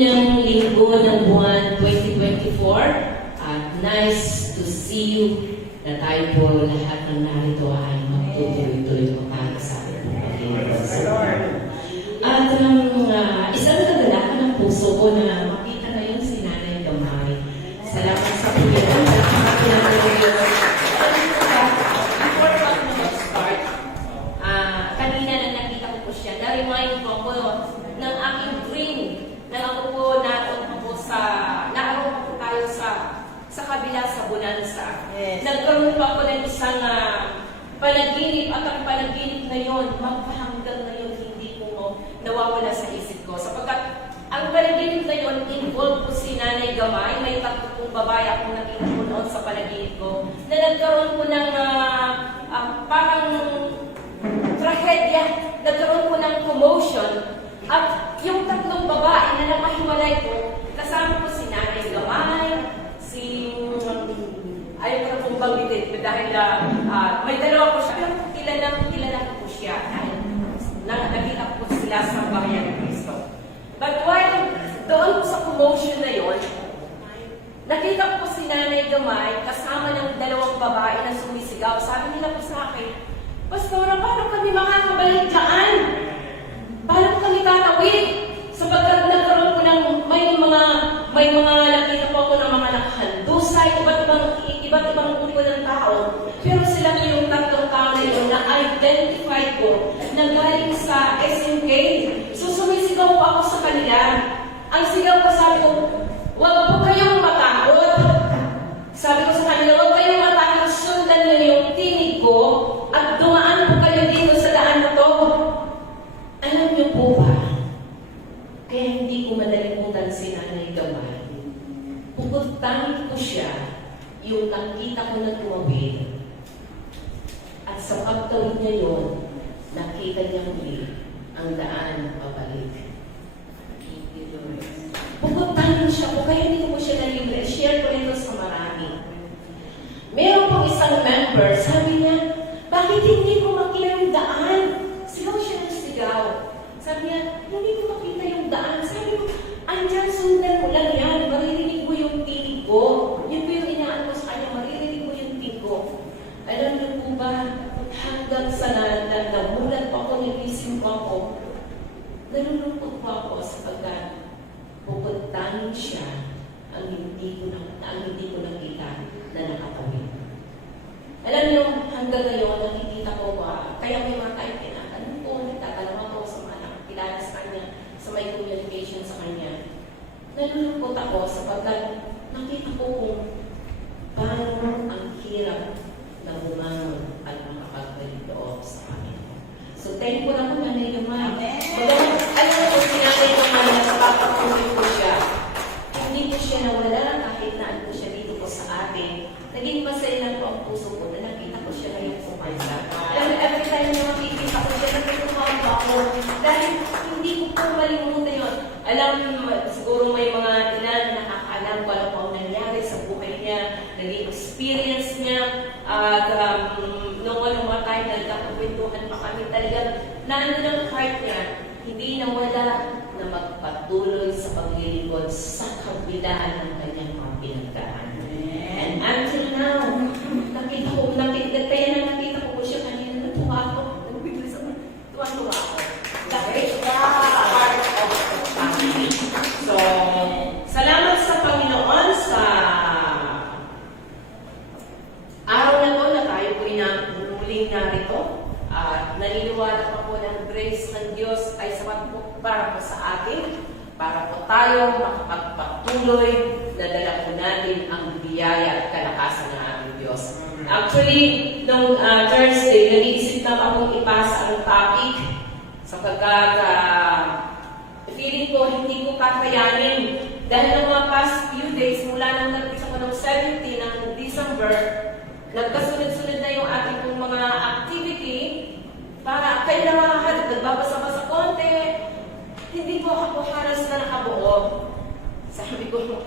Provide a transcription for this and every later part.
unang linggo ng buwan 2024 at nice to see you na tayo po lahat ng narito ay magtutuloy-tuloy po tayo sa ating Panginoon. At isang kagalakan ng puso ko na makita ngayon si Nanay Gamay. Salamat sa Panginoon. Before pa ako mag-start, kanina na nakita ko po siya, na-remind ko ako ng aking dream na ako po naroon po tayo sa kabila sa Bonanza. Yes. Nagkaroon pa ako ng isang panaginip at ang panaginip na yun, magpahanggang na yun, hindi po nawawala sa isip ko. Sapagkat ang panaginip na yun, involved po si Nanay Gamay. May tatlo pong babae akong nakita po noon sa panaginip ko na nagkaroon po ng parang trahedya, nagkaroon po ng commotion. At yung tatlong babae na nakahiwalay po, kasama po si Nanay Gamay, ayaw ko na pong banggitin dahil may dalawa po siya, pero kilala ko po siya dahil nakita po sila sa Bahayan ng Cristo. But while doon po sa commotion na yon, nakita ko po si Nanay Gamay kasama ng dalawang babae na sumisigaw. Sabi nila po sa akin, Pastora, paano kami makakabalik dyan? Paano kami tatawid? Sapagkat nagkaroon po ng may mga nakita po ako ng mga nakahandusay, iba't ibang grupo ng tao. Pero sila yung tatlong tao na yun na identify ko na galing sa SMK. So sumisigaw po ako sa kanila. Ang sigaw ko, sabi ko, huwag po kayong matakot. Sabi ko sa kanila, huwag kayong matakot, sundan nyo yung tinig ko at dumaan po kayo dito sa daan na to. Alam niyo po ba, kaya hindi ko madalimutan si Nanay Gamay. Pupuntahan ko siya, yung nakita ko na tumawid. At sa pagtawid niya yun, nakita niya muli ang daan pabalik. Pupuntahan ko siya, kaya hindi ko siya nalibre. Share ko nito sa marami. Meron pong isang member, sabi niya, bakit hindi ko makita yung daan? Sigaw siya ng sigaw. Sabi niya, hindi ko makita yung daan. Sabi ko, andyan, sundan mo lang yan. Maririnig mo yung tinig ko. Yun po yung inaan ko sa kanya, maririnig mo yung tinig ko. Alam niyo po ba, hanggang sa namulat pa ako, nilising pa ako, nalulungkot pa ako sapagkat pupuntahin siya ang hindi ko nakita na nakatawid. Alam niyo, hanggang ngayon, nakikita ko kaya may mga tayo tinatanong ko, nagtatanong ako sa mga nakakilala sa kanya, sa may communication sa kanya. Nalulungkot ako sapagkat nakita ko kung paano ang hirap na bumangon at makakagbalik loob sa amin. So, thankful ako na Nanay Gamay. Alam ko, sinabay ko man na kapapatuloy ko siya. Hindi ko siya nawala kahit naan ko siya dito po sa atin. Naging masaya lang po ang puso ko na nakita ko siya ngayong pumaysa. Every time na makikita ko siya, natutuwa pa ako. Dahil hindi ko po malimutan yun. Alam, siguro may mga ilan na nakakaalam ko alam po ang nangyari sa buhay niya, naging experience niya, at noong mga time na nagkakapwentuhan pa kami talagang naano ng heart niya, hindi nawala na magpatuloy sa paglilingkod sa kabila ng kanyang mga pinagdaan. And until now, nakita ko po siya kanina, natuwa ako. Tuwa-tuwa ako. Dahil part of the family. So, salamat sa Panginoon sa araw na to na tayo po'y muling narito. At naniniwala pa po ng grace ng Diyos ay sapat po para po sa atin, para po tayo makapagpatuloy na dala po natin ang biyaya at kalakasan ng ating Diyos. Actually, nung Thursday, nag-iisip na akong ipasa ang topic sapagkat feeling ko hindi ko kakayanin. Dahil ng mga past few days, mula nang nag-isa ko ng 17 ng December, nagkasunod-sunod na yung ating pong mga activity para kailangan nagbabasa-basa konti. Hindi ko ako halos na nakabuo. Sabi ko,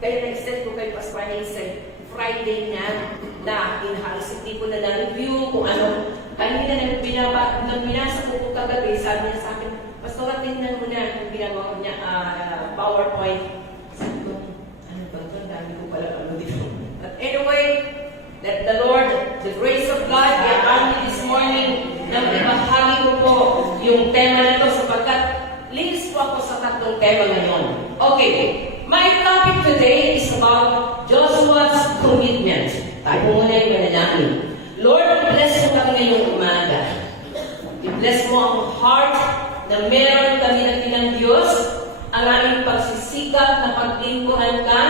kaya nag-set ko kay Pastor Hazel, Friday na halos hindi ko na na-review kung ano. Kanina nang binasa ko kagabi, sabi niya sa akin, Pastor, tingnan mo na kung ginagawa niya PowerPoint. Sabi ko, ano ba ito? Ang dami ko pala ano dito. But anyway, let the Lord, the grace of God, be upon me this morning na ibahagi ko po yung tema na ito sapagkat linis po ako sa tatlong tema ngayon. Okay, my topic today is about Joshua's commitment. Tayo muna yung manalangin. Lord, bless mo kami ngayong umaga. I-bless mo ang heart na meron kami ng Diyos, ang aming pagsisikap na paglingkuran ka,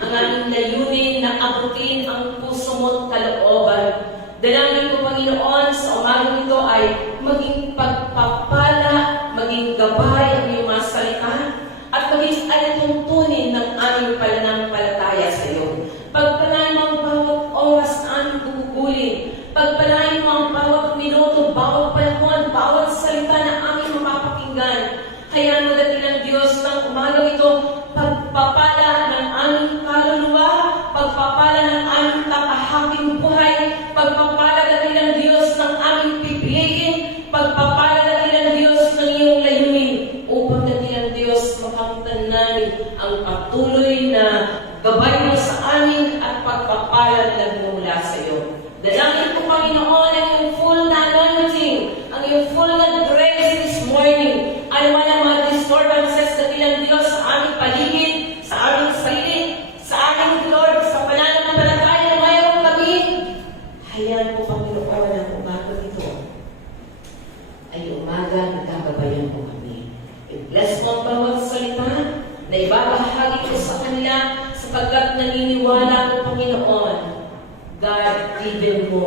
ang aming layunin na abutin ang puso mo't kalooban. Dalangin ko, Panginoon, sa umagang ito ay maging pagpapala, maging gabay ang iyong mga salita, at maging alituntunin ng aming pananampalataya sa iyo. Pagpalain mo ang bawat oras na aming gugugulin. Pagpalain mo ang bawat minuto, bawat panahon, bawat salita na aming mapapakinggan. Kaya magating ng Diyos ng umagang ito, pagpapala ng aming kaluluwa, pagpapala ng aming kakahaking buhay, pagpapala natin ng Diyos ng aming pipiliin, pagpapala natin ng Diyos ng iyong layunin, upang natin ng Diyos makamtan namin ang patuloy na gabay mo sa amin at pagpapala na nagmumula sa iyo. Dalangin ko, Panginoon, ang iyong full na anointing, ang iyong full na grace this morning. Ano man ang mga disturbances na bilang Diyos sa aming paligid, sa aming sarili, sa aming Lord, sa pananampalataya na mayroon kami. Hayaan po, Panginoon, ang umaga nito ay umaga na gagabayan po kami. I-bless mo ang bawat salita na ibabahagi ko sa kanila sapagkat naniniwala ko, Panginoon, God, given mo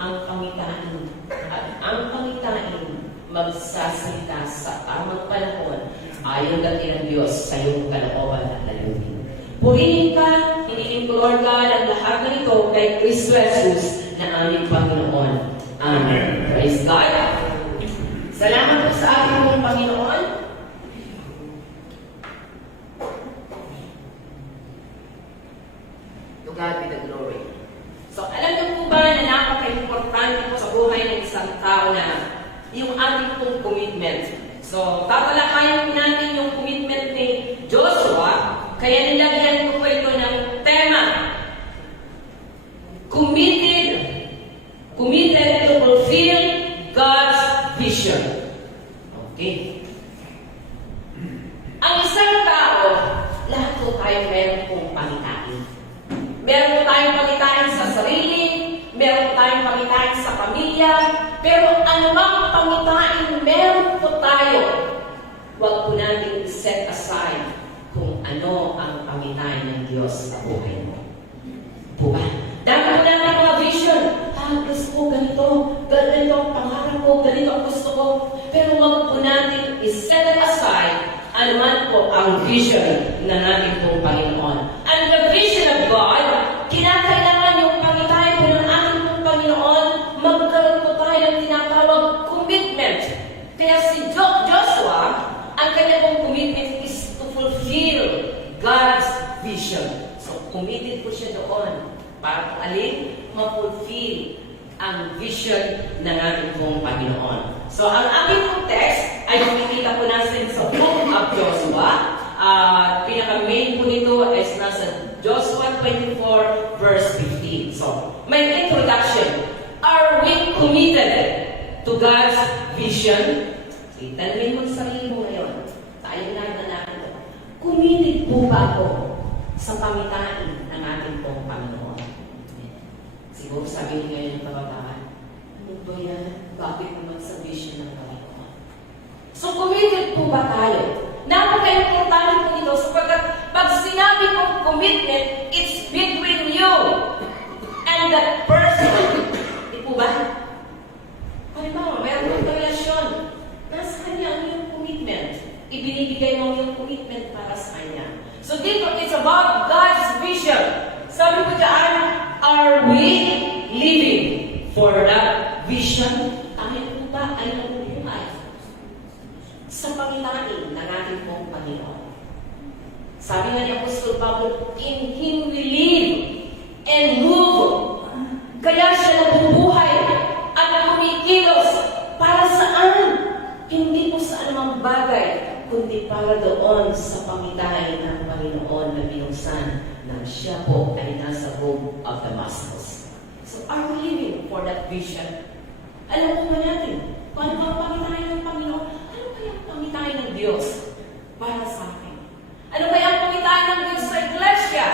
ang pangitain at ang pangitain magsasalita sa tamang panahon ayon natin ng Diyos sa iyong kalooban at layunin. Purihin ka, hinihin ko, Lord God, ang lahat na ito kay Kristo Jesus na aming Panginoon. Amen. Praise God. Salamat po sa ating Panginoon. To God be the glory. So, alam niyo po ba na napaka-importante po sa buhay ng isang tao na yung ating pong commitment. So, tatalakayin natin yung commitment ni Joshua, kaya nilagyan ko po ito ng tema. Committed to fulfill God's vision. Okay. Ang isang tao, lahat po tayo meron pong pangitain. Meron tayong pangitain sa sarili, meron tayong pangitain sa pamilya, pero anumang pangitain meron po tayo, huwag po natin set aside kung ano ang pangitain ng Diyos sa buhay mo. Po ba? Dami po natin mga vision. Gusto ko ganito, ganito ang pangarap ko, ganito ang gusto ko, pero huwag po natin i-set aside anuman po ang vision na natin pong Panginoon. And the vision of God, kinakailangan yung pangitain po ng ating pong Panginoon, magkaroon po tayo ng tinatawag commitment. Kaya si Joshua, ang kanya pong commitment is to fulfill God's vision. So, committed po siya doon para po ma-fulfill ang vision ng ating pong Panginoon. So, ang ating pong text ay makikita po natin sa book of Joshua. Pinaka-main po nito is nasa Joshua 24 verse 15. So, may introduction. Are we committed to God's vision? Itanmin mo sa sarili mo ngayon. Tayo na ito. Committed po ba ako sa pangitain ng ating pong Panginoon? Siguro sabi niyo ngayon yung kabataan, ano ba yan? Bakit naman sa vision ng Panginoon? So, committed po ba tayo? Napaka-importante po ito sapagkat pag sinabi kong commitment, it's between you and that person. Di po ba? Halimbawa, meron kong relasyon. Nasa kanya ang iyong commitment. Ibinibigay mo ang iyong commitment para sa kanya. So, dito, it's about God's vision. Sabi ko dyan, are we living for that vision? Tayo po ba ay nabubuhay sa pangitain ng ating pong Panginoon? Sabi nga ni Apostol Pablo, in Him we live and move. Kaya siya nabubuhay at kumikilos para saan? Hindi po sa anumang bagay kundi para doon sa pangitain ng Panginoon na binuksan na siya po ay nasa robe of Damascus. So, are we living for that vision? Alam ko ba natin kung ano ang pangitain ng Panginoon? Ano kaya ang pangitain ng Diyos para sa akin? Ano kaya ang pangitain ng Diyos sa iglesia?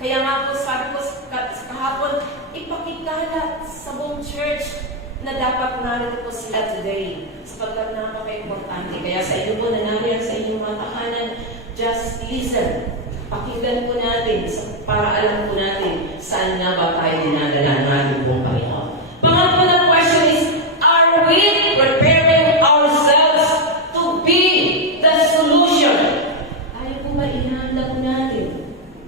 Kaya nga po sabi ko kahapon, ipakikala sa buong church na dapat narito po sila today. Sapagkat napaka-importante. Kaya sa inyo po na nariyan sa inyong mga tahanan, just listen. Pakinggan po natin para alam po natin saan na ba tayo dinadala ng ating pong Panginoon. Pangatlo na question is, are we preparing ourselves to be the solution? Tayo po ba inahanda po natin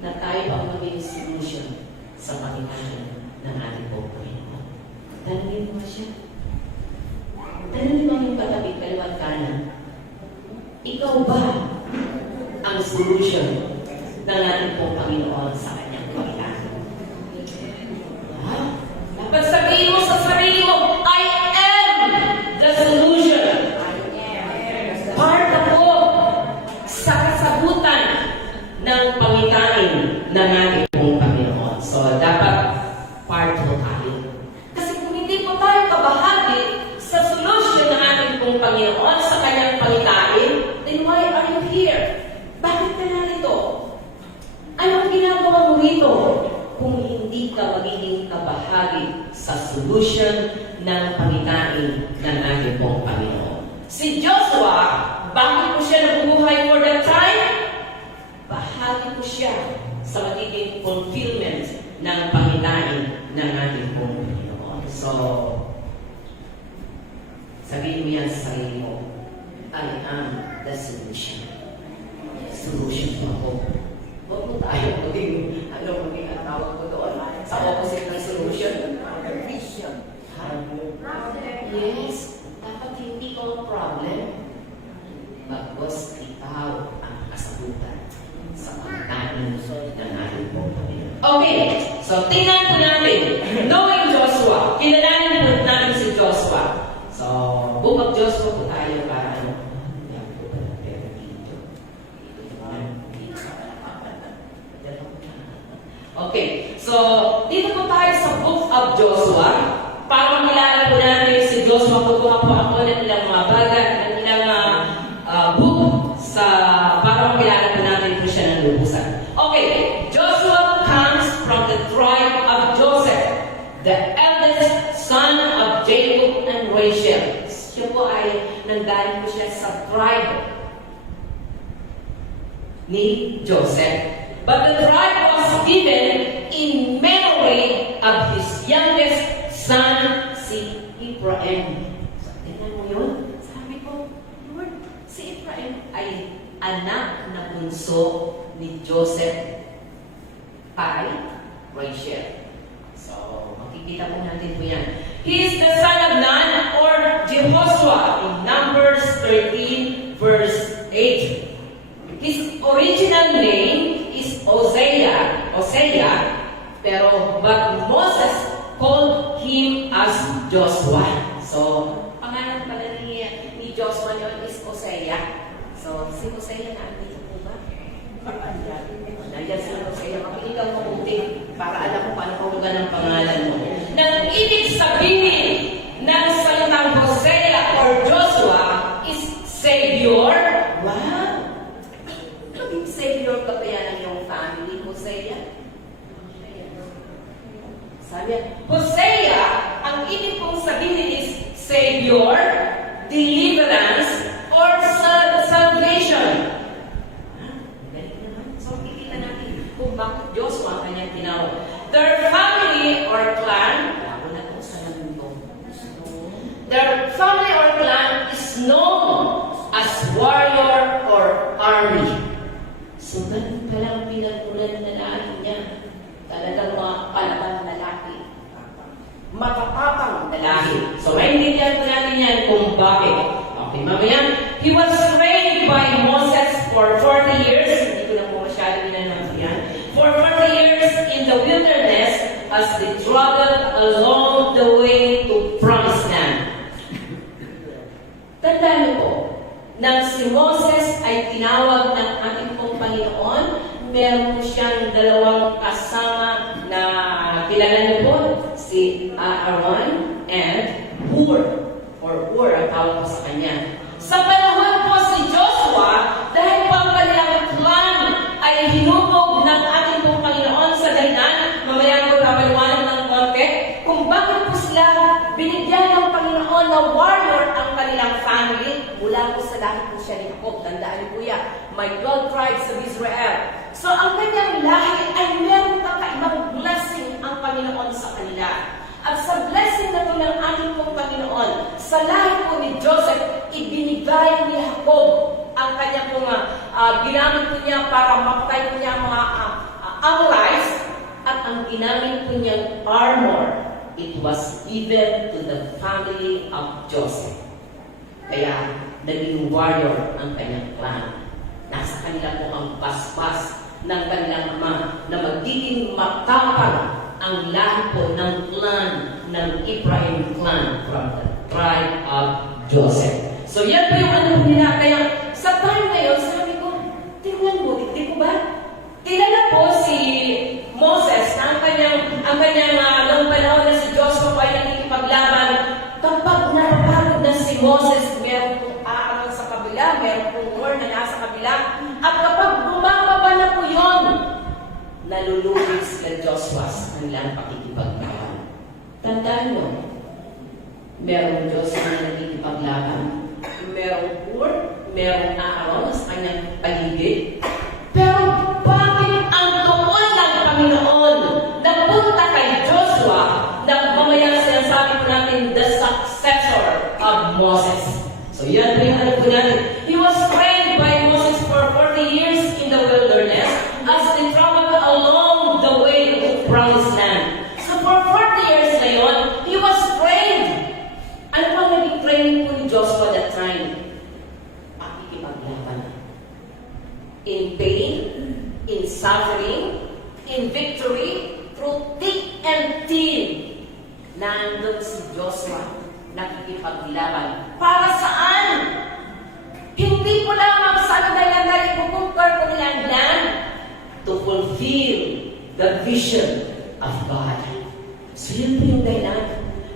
na tayo ang maging solution sa pagitan ng ating pong Panginoon? Tanungin mo siya. Tanungin mo yung katabi, kaliwat kanan. Ikaw ba ang solution ng ating pong Panginoon sa kanyang kawilan? Dapat sabihin mo sa sarili mo, I am the solution. Part ako sa kasagutan ng pangitain ng ating pong Panginoon. So, dapat part mo tayo. Kasi kung hindi po tayo kabahagi sa solution ng ating pong Panginoon sa kanyang pangitain, then why are you here? Bakit ka narito? Anong ginagawa mo rito kung hindi ka magiging kabahagi sa solution ng pangitain ng ating pong Panginoon? Si Joshua, bakit po siya nabubuhay for that time? Bahagi po siya sa magiging fulfillment ng pangitain ng ating pong Panginoon. So, sabihin mo yan sa sarili mo, I am the solution. Solution mo ako. Huwag mo tayo maging, maging ang tawag ko doon. Sa opposite ng solution. Vision. Yes. Dapat hindi ko ang problem. Bagos ikaw ang kasagutan sa pangitain ng ating pong Panginoon. Okay. So, tingnan po natin. Knowing Joshua. Kilalanin po natin si Joshua. So, book of Joshua po tayo para ano. Okay. So, dito po tayo sa book of Joshua. Para makilala po natin si Joshua, kukuha po ako ng ilang mga bagay, ng ilang book para makilala po natin po siya ng lubusan. Okay. Joshua comes from the tribe of Joseph, the eldest son of Jacob and Rachel. Siya po ay nanggaling po siya sa tribe ni Joseph. But the tribe was given in memory of his youngest son, si Ephraim. So, tingnan mo yun. Sabi ko, Lord, si Ephraim ay anak na bunso ni Joseph kay Rachel. So, makikita po natin po yan. He is the son of Nun or Jehoshua in Numbers 13 verse 8. His original name is Hosea, but Moses called him as Joshua. So, pangalan pala ni Joshua yun is Hosea. So, si Hosea na andito po ba? Nandiyan si Hosea. Makikita mo mabuti para alam mo paano hulugan ng pangalan mo. Nang ibig sabihin ng salitang Hosea or Joshua is Savior. Wow! Naging Savior ka pa yan ng iyong family, Hosea? Sabi yan, Hosea, ang ibig kong sabihin is Savior, deliverance, or salvation. Galing naman. So, kikita natin kung bakit Joshua ang kanyang tinawag. Their family or clan, their family or clan is known as warrior or army. So, ganun palang pinagmulan na lalaki niya. Talagang mga palabang lalaki. Matatapang lalaki. So, maintindihan po natin yan kung bakit. Okay, mamaya. He was trained by Moses for 40 years. Hindi ko na po masyado ginanong yan. For 40 years in the wilderness as they traveled along the way to Promised Land. Tandaan niyo po, nang si Moses ay tinawag ng ating pong Panginoon, meron po siyang dalawang kasama na kilala niyo po, si Aaron and Hur, or Hur ang tawag po sa kanya. Sa panahon po si Joshua, dahil po ang kanilang clan ay hinubog ng ating pong Panginoon sa dahilan, mamaya ko napaliwanag ng konti, kung bakit po sila binigyan ng Panginoon na warrior ang kanilang family, mula po sa lahi po siya ni Jacob. Tandaan niyo po yan, my 12 tribes of Israel. So ang kanyang lahi ay meron kakaibang blessing ang Panginoon sa kanila. At sa blessing na ito ng ating pong Panginoon, sa lahi po ni Joseph, ibinigay ni Jacob ang kanya pong ginamit po niya para mapatay po niya ang mga Amorites, at ang ginamit po niyang armor, it was given to the family of Joseph. Kaya naging warrior ang kanyang clan. Nasa kanila po ang basbas ng kanilang ama na magiging matapang ang lahi po ng clan ng Ephraim clan from the tribe of Joseph. So yan po yung ano nila. Kaya sa time na yun, sabi ko, tingnan mo, di ko ba? Kilala po si Moses na ang kanyang nung panahon na si Joshua ay nakikipaglaban, kapag napapagod na si Moses, meron pong Aaron sa kabila, meron pong Hur na nasa kabila, at kapag bumababa na po yun, naluluwi sila Joshua sa kanilang pakikipaglaban. Tandaan mo, merong Joshua na nakikipaglaban, merong Hur, merong Aaron sa kanyang paligid, pero bakit ang tuon ng Panginoon napunta kay Joshua na mamaya sinasabi po natin the successor of Moses? So yan po yung alam po natin. He was trained by Moses for 40 years in the wilderness as they traveled along the way to Promised Land. So for 40 years na yun, he was trained. Ano pang naging training po ni Joshua that time? Pakikipaglaban. In pain, in suffering, in victory, through thick and thin, nandun si Joshua nakikipaglaban. Para saan? Hindi po lamang sa dahil ikukumpar ko nila ang land to fulfill the vision of God. So yun po yung dahilan.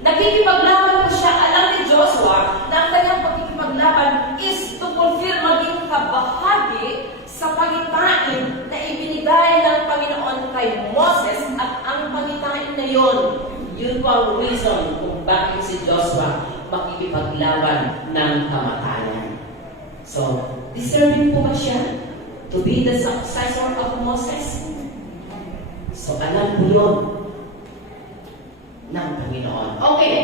Nakikipaglaban po siya. Alam ni Joshua na ang kanyang pagkikipaglaban is to fulfill, maging kabahagi sa pagitain na ibinigay ng Panginoon kay Moses, at ang pagitain na yun po ang reason kung bakit si Joshua makikipaglaban ng kamatayan. So, deserving po ba siya to be the successor of Moses? So, alam po yun ng Panginoon. Okay,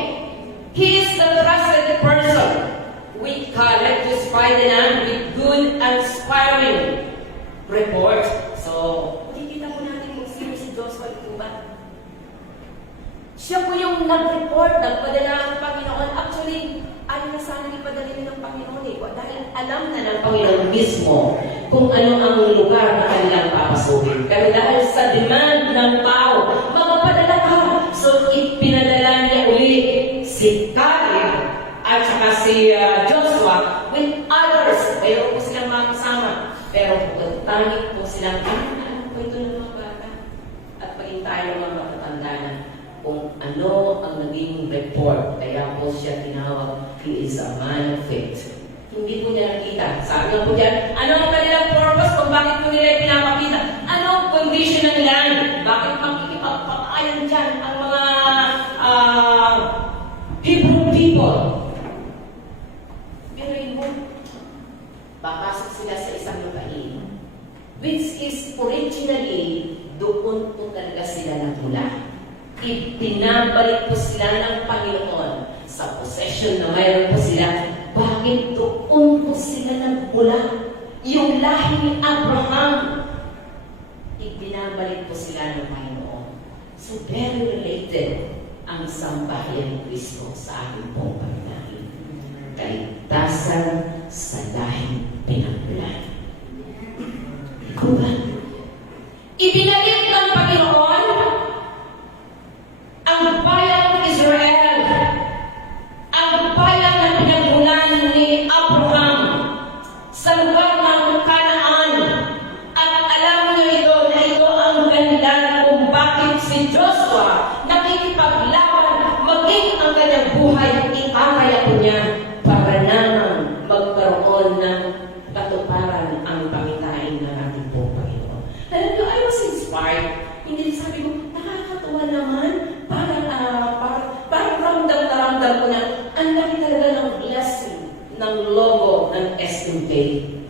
he is the trusted person with Caleb to spy the land with good and inspiring report. So, makikita po natin kung sino si Joshua ito ba? Siya po yung nag-report, nagpadala ng Panginoon. Actually, ayaw na sana ipadala ng Panginoon eh. Dahil alam na ng Panginoon mismo kung ano ang lugar na kanilang papasukin. Pero dahil sa demand ng tao, magpapadala ka. So, ipinadala niya uli si Caleb at saka si Joshua with others. Mayroon po silang mga kasama. Pero tanging po silang, alam po ito ng mga bata. At maging tayo ng mga matatanda na kung ano ang naging report. Kaya po siya tinawag, he is a man of faith. Hindi po niya nakita. Sabi nga po dyan, ano ang kanilang purpose kung bakit po nila pinapakita? Ano ang condition ng land? Bakit makikipagpakayan dyan ang mga Hebrew people? Pero yun mo, papasok sila sa isang lupain, which is originally doon po talaga sila nagmula. Ipinabalik po sila ng Panginoon sa possession na mayroon po sila. Bakit doon po sila nagmula? Yung lahi ni Abraham, ipinabalik po sila ng Panginoon. So very related ang sambahayan ni Kristo sa ating pong paglahi. Kaligtasan sa lahing pinagmulan. Ikaw ba? Ibinalik ng Panginoon ang bayan ng Israel, ang bayan na pinagmulan ni Abraham, ng logo ng SM Pay.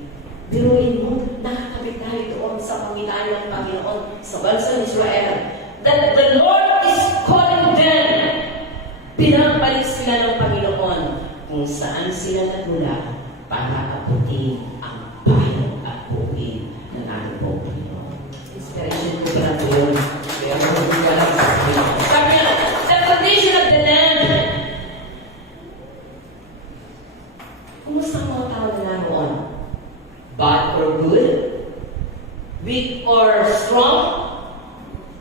Biruin mo, nakakabit tayo doon sa pangitaan ng Panginoon sa bansang Israel. That the Lord is calling them. Pinabalik sila ng Panginoon kung saan sila nagmula para abutin ang bayan at buuin ng ating Panginoon. Inspiration ko pala po yun. Kaya mabuti ka lang sa Panginoon. Sabi niya, the condition of the land. Kumusta ang mga tao na naroon? Bad or good? Weak or strong?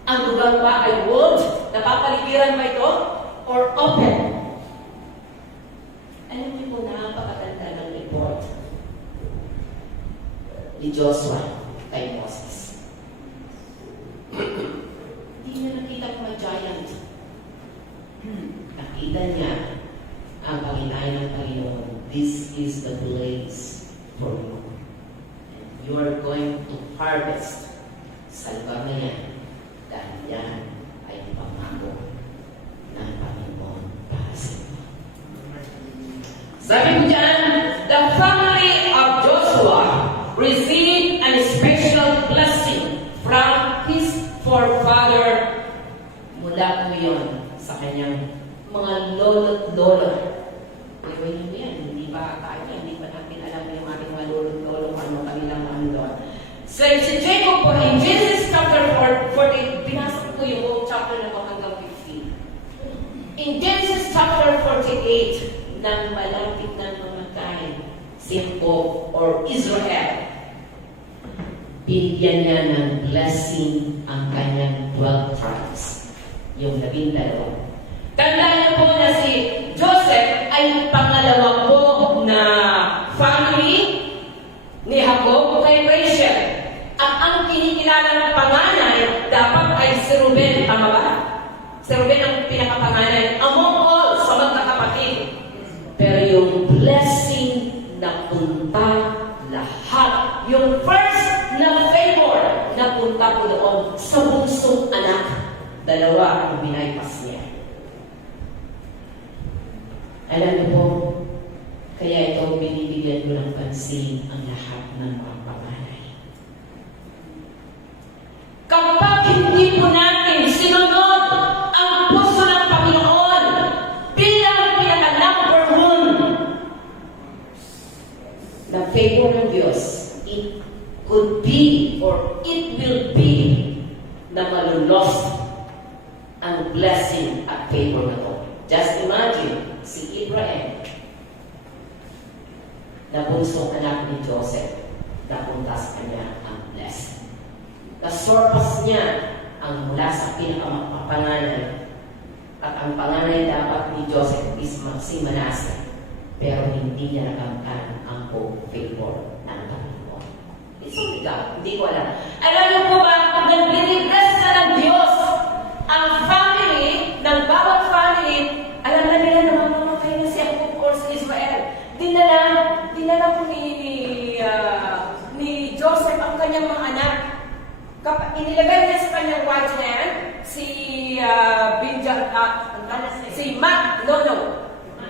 Ang lugar ba ay wood? Napapaligiran ba ito? Or open? Alam niyo po, napakaganda ng report ni Joshua kay Moses. Hindi niya nakita mga giant. Nakita niya ang pangitain ng Panginoon. This is the place for you. And you are going to harvest sa lugar na yan. Dahil yan ay pangako ng Panginoon para sa iyo. Sabi ko dyan, the family of Joshua received a special blessing from his forefather. Mula po yun sa kanyang mga lolo't lolo. Iwain mo yan, hindi ba tayo, hindi ba natin alam yung ating mga lolo't lolo kung ano kanilang ano doon. So, si Jacob po, in Genesis chapter 40, binasa ko yung buong chapter na hanggang 15. In Genesis chapter 48, nang malapit ng mamatay si Jacob or Israel, binigyan niya ng blessing ang kanyang 12 tribes. Yung 12. Tandaan niyo po na si Joseph ay pangalawa po na family ni Jacob kay Rachel. At ang kinikilala ng panganay dapat ay si Ruben. Tama ba? Si Ruben ang pinakapanganay among all sa magkakapatid. Pero yung blessing na punta lahat, yung first na favor na punta po doon sa bunsong anak, dalawa ang binaypas niya. Alam niyo po, kaya ito binibigyan ko ng pansin ang lahat ng mga panganay. Kapag hindi po natin sinunod ang puso ng Panginoon bilang pinaka-number one na favor ng Diyos, it could be or it will be na malulost ang blessing at favor na to. Just imagine, si Abraham, na bunsong anak ni Joseph, napunta sa kanya ang blessing. Nasurpass niya ang mula sa pinakapanganay. At ang panganay dapat ni Joseph is si Manasseh. Pero hindi niya nakamtan ang favor ng Panginoon. It's only God. Hindi ko alam. Alam niyo po ba, nang binibless na ng Diyos ang family, ng bawat family, alam na nila na mamamatay na si Jacob or si Israel. Dinala po ni Joseph ang kanyang mga anak. Inilagay niya sa kanyang right hand si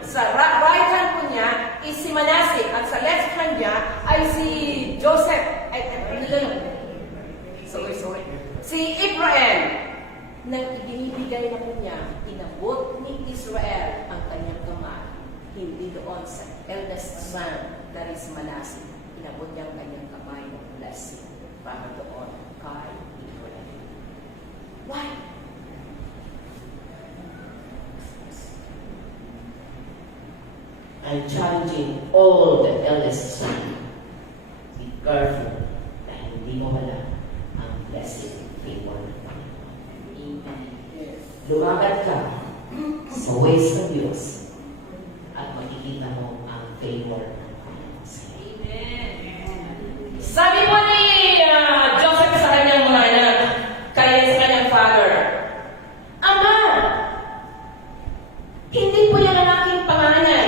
Sa right hand po niya is si Manasseh at sa left hand niya ay si Joseph. Si Abraham. Nang ibinibigay na po niya, inabot ni Israel ang kanyang kamay. Hindi doon sa eldest son, that is Manasseh. Inabot niya ang kanyang kamay ng blessing para doon kay Israel. Why? I'm challenging all the eldest son. Be careful dahil hindi mo wala ang blessing favor ng Panginoon. Lumakad ka sa ways ng Diyos at makikita mo ang favor ng Panginoon sa iyo. Sabi mo ni Joseph sa kanyang mga anak, kaya sa kanyang father, Ama, hindi po yan ang aking panganay,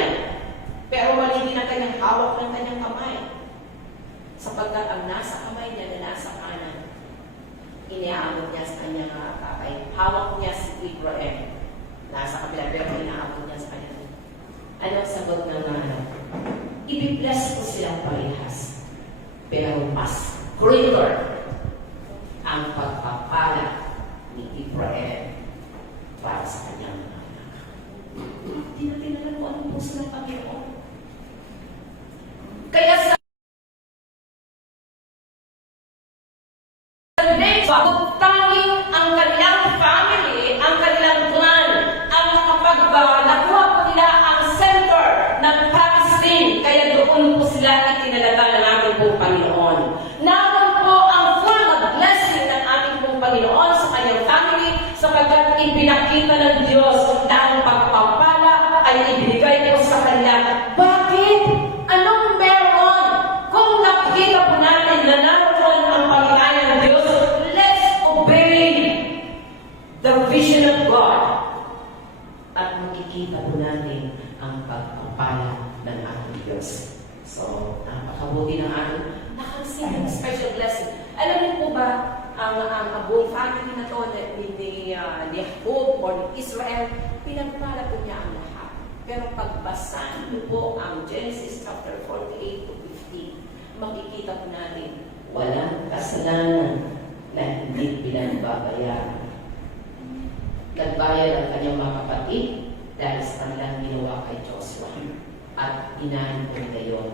pero mali din ang kanyang hawak ng kanyang kamay. Sapagkat ang nasa kamay niya na nasa kanan, iniaabot niya sa kanyang tatay. Hawak niya si Abraham. Nasa kabila, pero iniaabot niya sa kanya. Ano ang sagot ng nanay? ibibless ko silang parehas. Pero mas greater ang pagpapala ni Israel para sa kanyang mga anak. Hindi natin alam kung anong puso ng Panginoon. Kaya sa tanging ang kanilang family, ang kanilang clan, ang nakuha po nila ang center ng Palestine. Kaya doon po sila itinalaga ng ating pong Panginoon. Naroon po ang full blessing ng ating pong Panginoon sa kanyang family sapagkat ipinakita ng Diyos na ang pagpapala ay ibigay po sa kanila. Bakit? Anong meron? Kung nakikita po natin na naroon ang Panginoon ng Diyos, let's obey the vision of God. At makikita po natin ang pagpapala ng ating Diyos. So, napakabuti ng ating nakasin ng special blessing. Alam niyo po ba, ang buong family na to ni Jacob or ni Israel, pinagpala po niya ang lahat. Pero pagbasa niyo po ang Genesis chapter 48 to 15, makikita po natin walang kasalanan na hindi pinagbabayaran. Nagbayad ang kanyang mga kapatid dahil sa kanilang ginawa kay Joshua. At inahin po nila yun.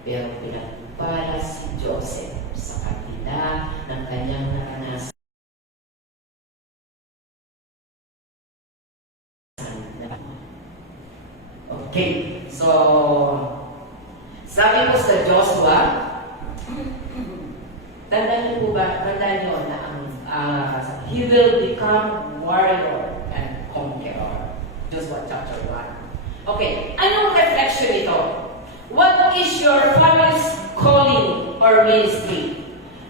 Pero pinagpala si Joseph sa kabila ng kanyang naranasan. Okay, so sabi po sa Joshua, tandaan niyo po ba, tandaan niyo na he will become warrior and conqueror. Joshua chapter 1. Okay, anong reflection ito? What is your family's calling or ministry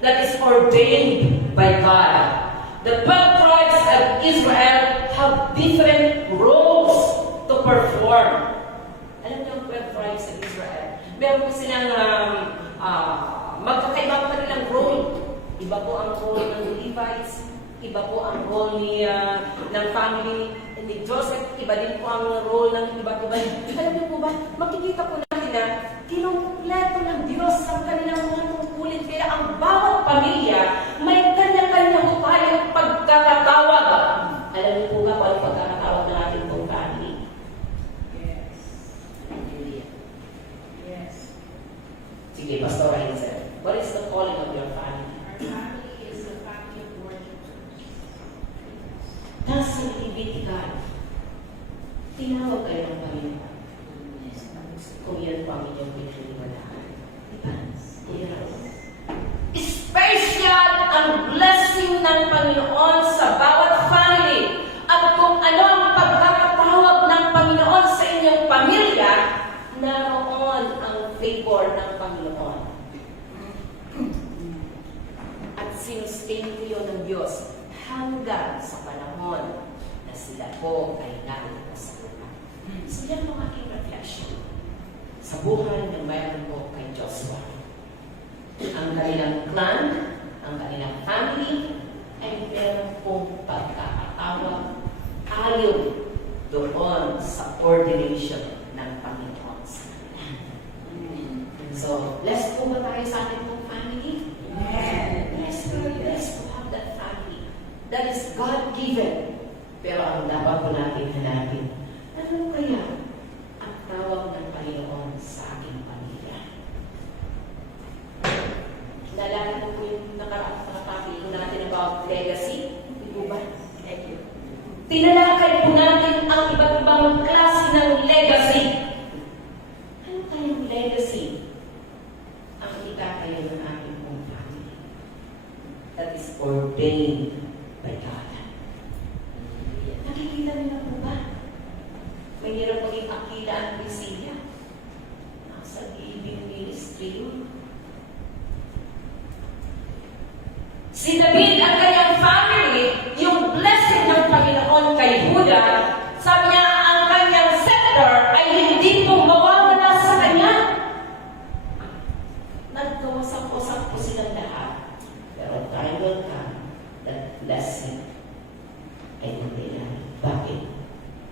that is ordained by God? The 12 tribes of Israel have different roles to perform. Alam niyo ang 12 tribes of Israel? Meron po silang magkakaiba pa nilang role. Iba po ang role ng Levites, iba po ang role ng family ni Joseph, iba din po ang role ng iba't iba. Alam niyo po ba, makikita po natin na kinumpleto ng Diyos ang kanilang mga tungkulin. Kaya ang bawat pamilya may kanya-kanya po tayong pagkakatawag. Alam niyo po ba kung anong pagkakatawag ng ating pong family? Yes. Yes. Sige, Pastor Hazel, what is the calling of your family? Our family is a family of worshipers. Nasa Leviticus, tinawag kayo ng Panginoon. Kung yan po ang inyong pinaniwalaan. Diba? Yes. Special ang blessing ng Panginoon sa bawat family. At kung ano ang pagkakatawag ng Panginoon sa inyong pamilya, naroon ang favor ng Panginoon. At sinustain ko yun ng Diyos hanggang sa panahon na sila po ay narito sa lupa. So yan ang aking reflection sa buhay ng bayan ko kay Joshua. Ang kanilang clan, ang kanilang family, ay meron pong pagkakatawag ayon doon sa ordination ng Panginoon sa kanila. So, blessed po ba tayo sa ating pong family? Amen. Yes, we're blessed to have that family. That is God-given. Pero ang dapat po natin hanapin, ano kaya ang tawag ng Panginoon sa aking pamilya? Nalala mo po yung nakapili ko natin about legacy? Hindi po ba? Thank you. Tinalakay po natin ang iba't ibang klase ng legacy. Ano kayang legacy ang itatayo ng ating pong family? That is ordained by God. Nakikita niyo na po ba? Mahirap maging akila ang Priscilla. Nasa giving ministry yun. Si David at kanyang family, yung blessing ng Panginoon kay Juda, sabi niya, ang kanyang scepter ay hindi po mawawala sa kanya. Nagkawasak-wasak po silang lahat. Pero time will come, that blessing ay hindi na. Bakit?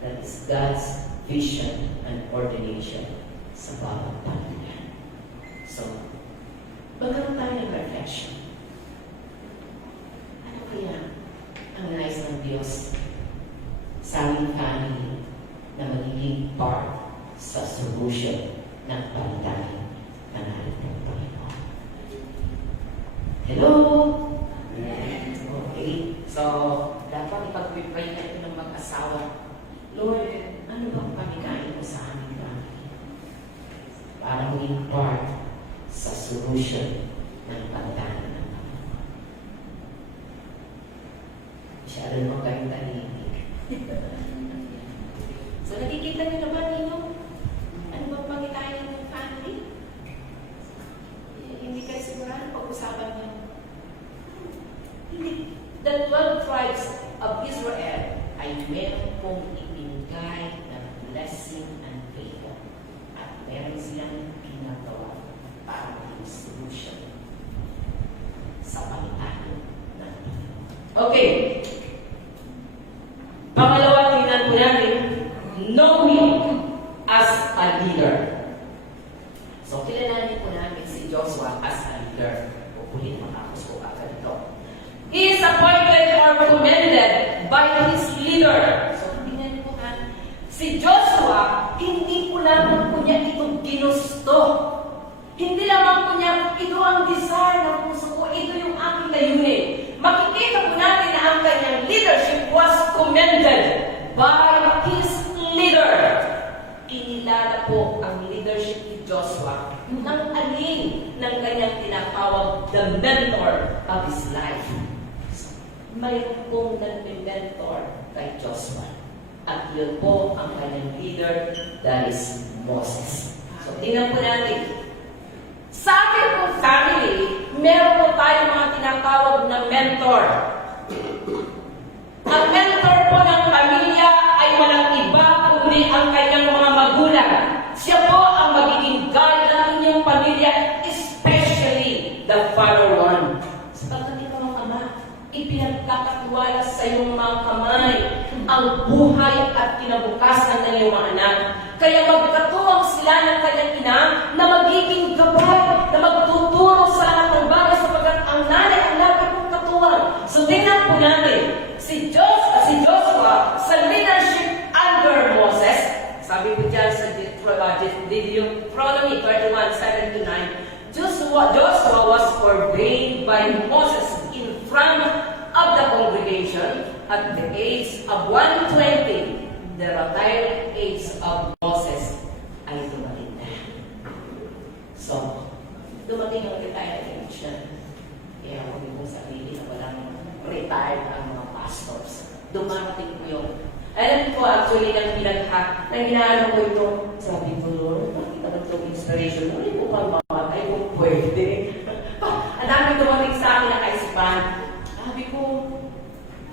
That is God's vision and ordination sa bawat pamilya. So, magkaroon tayo ng reflection. Ano kaya ang nais ng Diyos sa aming family na magiging part sa solution ng pantayin ng ating Panginoon? Hello? Okay. So, dapat ipag-pray natin ng mag-asawa. Lord, ano bang pamikain mo sa aming family? Para maging part sa solution ng pantayin ng Panginoon. Masyado naman kayong tahimik. So, nakikita niyo naman ninyo? Ano bang pamikain ng family? Hindi kayo sigurado pag-usapan niyo. Hindi. The 12 tribes of Israel ay meron pong ibinigay ng blessing and favor. At meron silang ginagawa para maging solution sa pamitahin ng Panginoon. Okay. Pangalawa, tingnan po natin, knowing as a leader. So, kilalanin po namin si Joshua as a leader. Pupulit makakos ko agad ito. He is appointed or commended by his leader. So, tingnan niyo po ha. Si Joshua, hindi po lamang po niya ito ginusto. Hindi lamang po niya, ito ang desire ng puso ko, ito yung aking layunin. Makikita po natin na ang kanyang leadership was commended by his leader. Kinilala po ang leadership ni Joshua ng alin ng kanyang tinatawag the mentor of his life. Mayroon pong nag-mentor kay Joshua. At yun po ang kanyang leader, that is Moses. So, tingnan po natin. Sa ating pong family, meron po tayo mga tinatawag na mentor. Ang mentor po ng pamilya ay walang iba kundi ang kanyang mga magulang. Siya po ang magiging guide ng inyong pamilya, especially the father one. Sapagkat ikaw ang ama, ipinagkakatiwala sa iyong mga kamay ang buhay at kinabukasan ng iyong mga anak. Kaya magkatuwang sila ng kanyang ina na magiging gabay, na magtuturo sa lahat ng bagay sapagkat ang nanay ang lagi pong katuwang. So tingnan po natin, si Joshua sa leadership under Moses, sabi ko dyan sa Deuteronomy 31:7-9, Joshua was ordained by Moses in front of the congregation at the age of 120. The retired age of Moses ay dumating na. So, dumating ang retired age na. Kaya huwag niyo pong sabihin na walang retired ang mga pastors. Dumating po yun. Alam ko, actually, nang hinaano ko ito, sabi ko, Lord, makita ba itong inspiration? Hindi po pang mamatay kung pwede. Ang dami dumating sa akin na kaisipan. Sabi ko,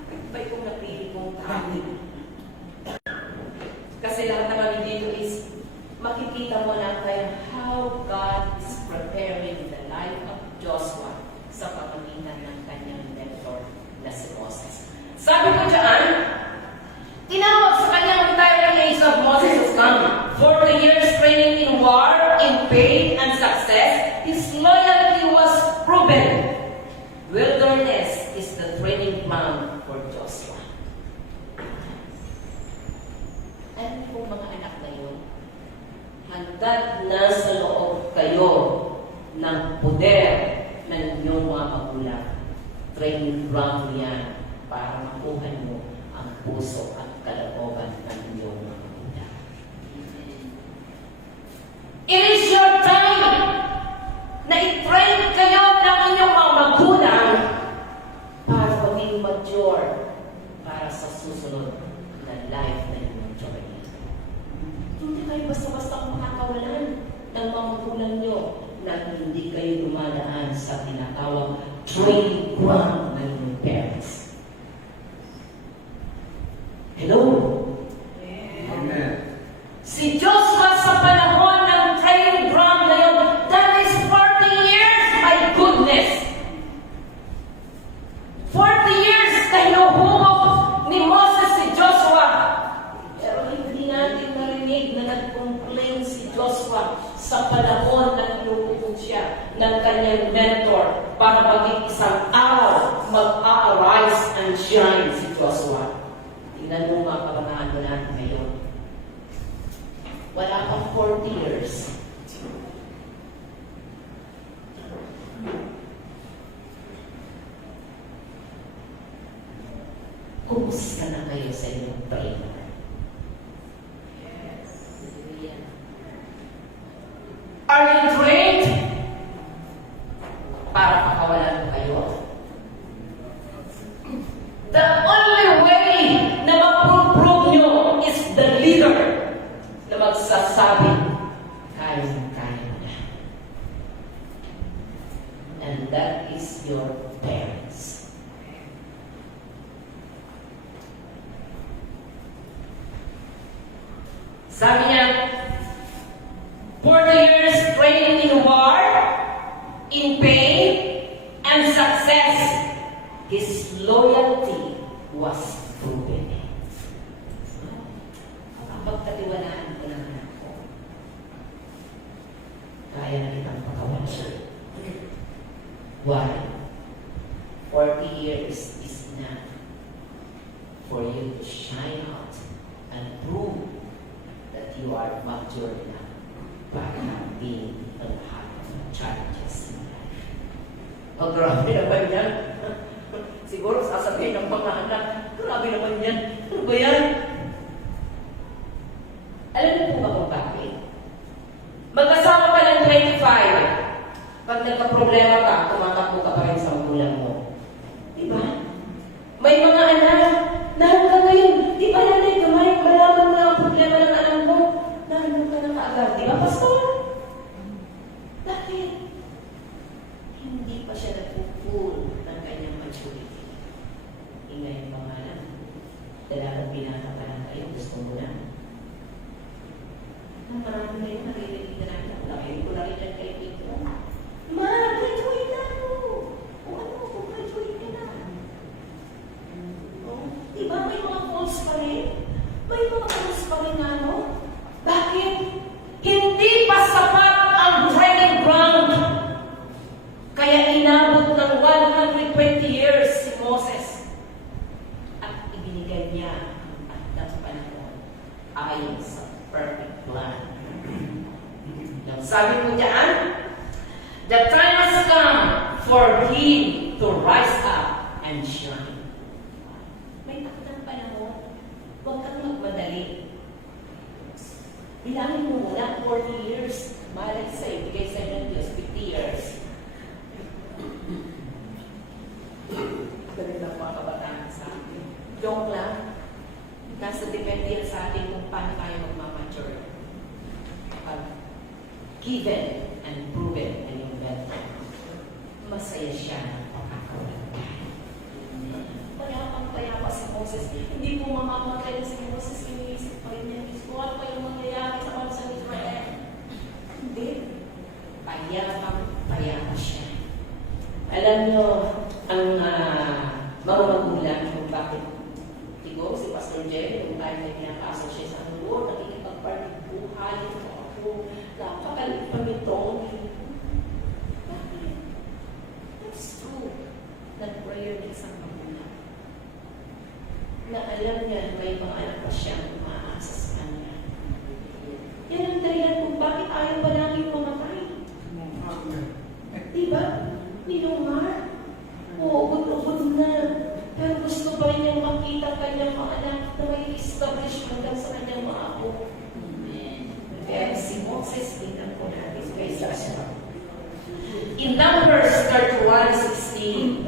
bakit ba itong napili kong tawag? Kasi lahat naman dito is makikita mo na kayo how God is preparing the life of Joshua sa pamamagitan ng kanyang mentor na si Moses. Sabi ko dyan, tinawag sa kanyang retiring age of Moses has come. 40 years training in war, in pain and success. His loyalty was proven. Wilderness is the training ground for Joshua. Ano po mga anak na yun? Hanggat nasa loob kayo ng poder ng inyong mga magulang, training ground yan para makuha nyo ang puso at kalooban ng inyong mga magulang. It is your time na i-train kayo ng inyong mga magulang para maging mature para sa susunod na life na inyong journey. Hindi kayo basta-basta makakawalan ng mga magulang nyo na hindi kayo dumadaan sa tinatawag training ground ng inyong parents. Hello? Amen. Si Joshua sa panahon ng training ground na yun, that is 40 years, my goodness! 40 years na hinuhubog ni Moses si Joshua. Pero hindi natin narinig na nag-complain si Joshua sa panahon ng hinuhubog siya ng kanyang mentor para maging isang araw mag-a-arise and shine si Joshua. Tingnan mo mga kabataan mo natin ngayon. Wala pang 40 years. Kumusta na kayo sa inyong trainer? Yes. Are you trained para pakawalan mo kayo? The only way na mag-prove nyo is the leader na magsasabi, kaya mo na. And that is your parents. Sabi niya, 40 years training in war, in pain, and success. His loyalty was proven. Pagkatiwalaan ko ng anak ko, kaya na kitang pakawan siya. Why? 40 years is enough for you to shine out and prove that you are mature enough para being a part of the challenges in life. Oh, grabe naman yan. Siguro sasabihin ng mga anak, grabe naman yan. Ano ba yan? Alam niyo po ba kung bakit? Mag-asawa ka ng 25. Pag nagka-problema ka, tumatakbo ka pa rin sa magulang mo. Diba? May mga anak na hanggang ngayon, di ba nanay kamay, malaman mo ang problema ng anak mo, nahanap ka na kaagad. Di ba, Pastor? Bakit? Hindi pa siya nagpo-full ng kanyang maturity. Ngayon pa nga lang, dalagang binata pa lang kayo, gusto mo na. Ang marami ngayon, naririnig na natin, laki ko na rin yan kayo dito. Ma, graduate na ako! O ano, kung graduate ka na. O, diba may mga calls pa rin? May mga calls pa rin na, no? Bakit? Hindi pa sapat ang training ground. Kaya inabot ng 120 years si Moses. At ibinigay niya ang at panahon ayon sa perfect plan. Now, sabi mo diyan, the time has come for him to rise up and shine. May takdang panahon. Huwag kang magmadali. Bilangin mo muna 40 years. Malay sa'yo, bigay sa'yo ng Diyos 50 years. Ganun lang mga kabataan sa akin. Joke lang. Nasa depende yan sa atin kung paano tayo magmamature. Pag given and proven and invented, masaya siya ng pagkakawalan tayo. Payapang-payapa si Moses. Hindi po mamamatay na si Moses. Iniisip pa rin niya, Diyos ko, ano kayong mangyayari sa bansa ng Israel? Hindi. Payapang-payapa siya. Alam niyo, ang mga magulang kung bakit siguro si Pastor Jerry, yung time na pinapasok siya sa Lord, nakikipag-party buhay, ako, napakalit pamitong. Bakit? That's true. Nag-prayer ng isang magulang. Na alam niya, may mga anak pa siyang umaasa sa kanya. Yan ang dahilan kung bakit ayaw ba namin mamatay. Diba? Nilumar. Oo, ugod-ugod na. Pero gusto pa rin niyang makita kanyang mga anak na may establish hanggang sa kanyang mga apo. Kaya si Moses, tingnan ko natin kay Joshua. In Numbers 31:16,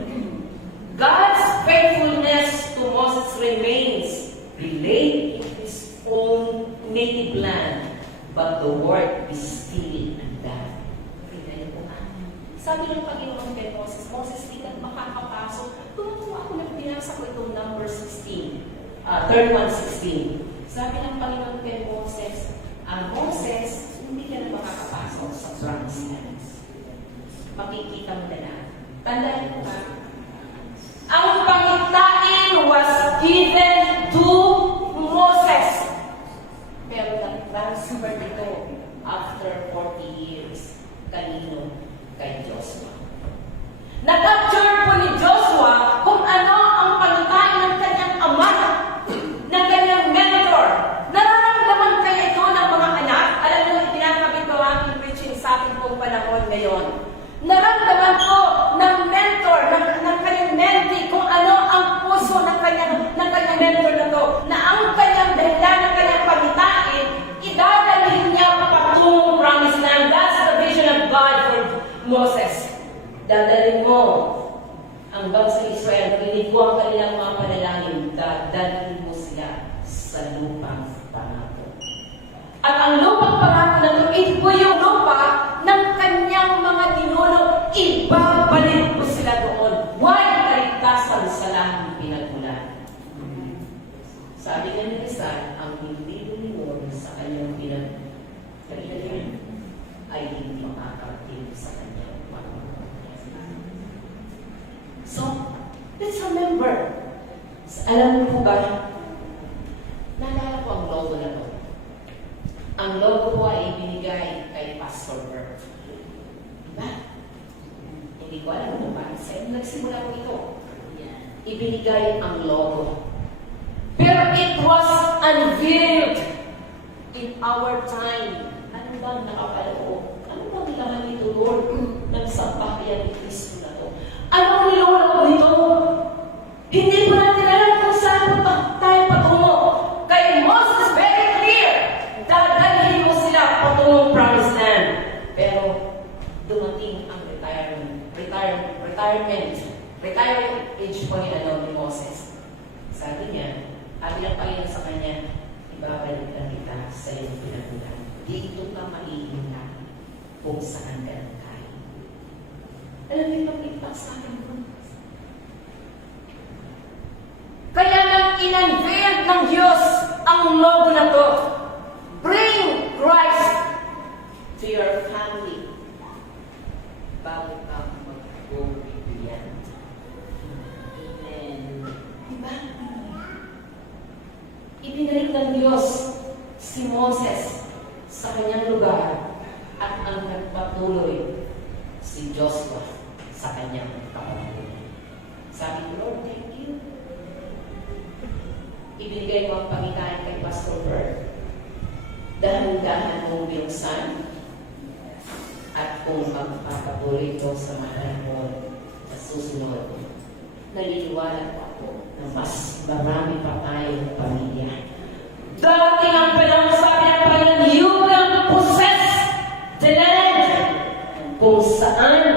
God's faithfulness to Moses remains delayed in his own native land, but the work is still undone. Sabi ng Panginoon kay Moses, Moses, di ka makakapasok. Tumutuwa ako na binasa ko itong number 31:16. Sabi ng Panginoon kay Moses, Moses, hindi ka na makakapasok sa promised land. Makikita mo na na. Tandaan mo ba? Ang pangitain was given to Moses. Pero nag-transfer ito after 40 years. Kanino? Kay Joshua. Na-capture po ni Joshua kung ano ang pagkain ng kanyang ama, ng kanyang mentor. Nararamdaman kaya ito ng mga anak? Alam mo, itinakabit ko ang aking preaching sa ating pong panahon ngayon. Naramdaman ko ng mentor, ng kanyang mentee, kung ano ang puso ng kanyang mentor na to, na ang kanyang dahilan ng kanyang pangitain, idadalhin niya patungong promised land. That's the vision of God for Moses. Dadalhin mo ang bansang Israel, rinig ko ang kanilang mga panalangin, dadalhin mo sila sa lupang pangako. At ang lupang pangako na ito, ito po yung lupa ng kanyang mga ninuno, ibabalik mo sila doon. Walang kaligtasan sa lahing pinagmulan. Sabi nga ni Rizal, ang hindi lumingon sa kanyang pinagmulan ay hindi makakarating sa kanyang pagmulan. So, let's remember. Alam mo po ba, naalala ko ang logo na to. Ang logo po ay binigay kay Pastor Bert. Diba? Hindi ko alam kung bakit sa'yo nagsimula ko ito. Ibinigay ang logo. Pero it was unveiled in our time. Ano bang nakapaloob? Ano bang laman nito, Lord, ng sampayan ni Kristo na to? Ano ang niloloob nito? Hindi pa natin alam kung saan tayo patungo. Kay Moses, very clear. Dadalhin mo sila patungong promised land. Pero dumating ang retirement age po ni Moses. Sabi niya, sabi ng Panginoon sa kanya, ibabalik lang kita sa iyong pinagmulan. Dito ka maiilan kung saan ka nang kain. Alam niyo yung impact sa akin ko? Kaya nang in-unveil ng Diyos ang logo na to, bring Christ to your family bago ka mag-go beyond. Amen. Diba? Ibinalik ng Diyos si Moses sa kanyang lugar at ang nagpatuloy si Joshua sa kanyang kapatuloy. Sabi ko, Lord, thank you. Ibigay mo ang pagkain kay Pastor Bert. Dahan-dahan mong binuksan at kung magpapatuloy ito sa manahon sa susunod, naniniwala po ako na mas marami pa tayong pamilya. Dating ang palang sabi ng Panginoon, you will possess the land. Kung saan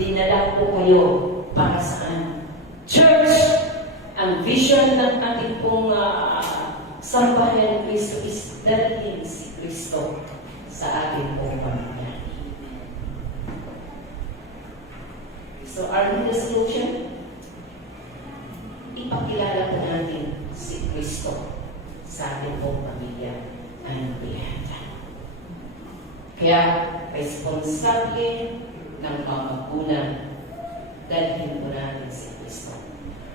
dinala ko kayo para saan? Church, ang vision ng ating pong sambahayan ni Kristo is dalhin si Kristo sa ating pong pamilya. So, are we the solution? Ipakilala po natin si Kristo sa ating pong pamilya and beyond. Kaya, responsable ng pamagunan, dalhin po natin si Kristo.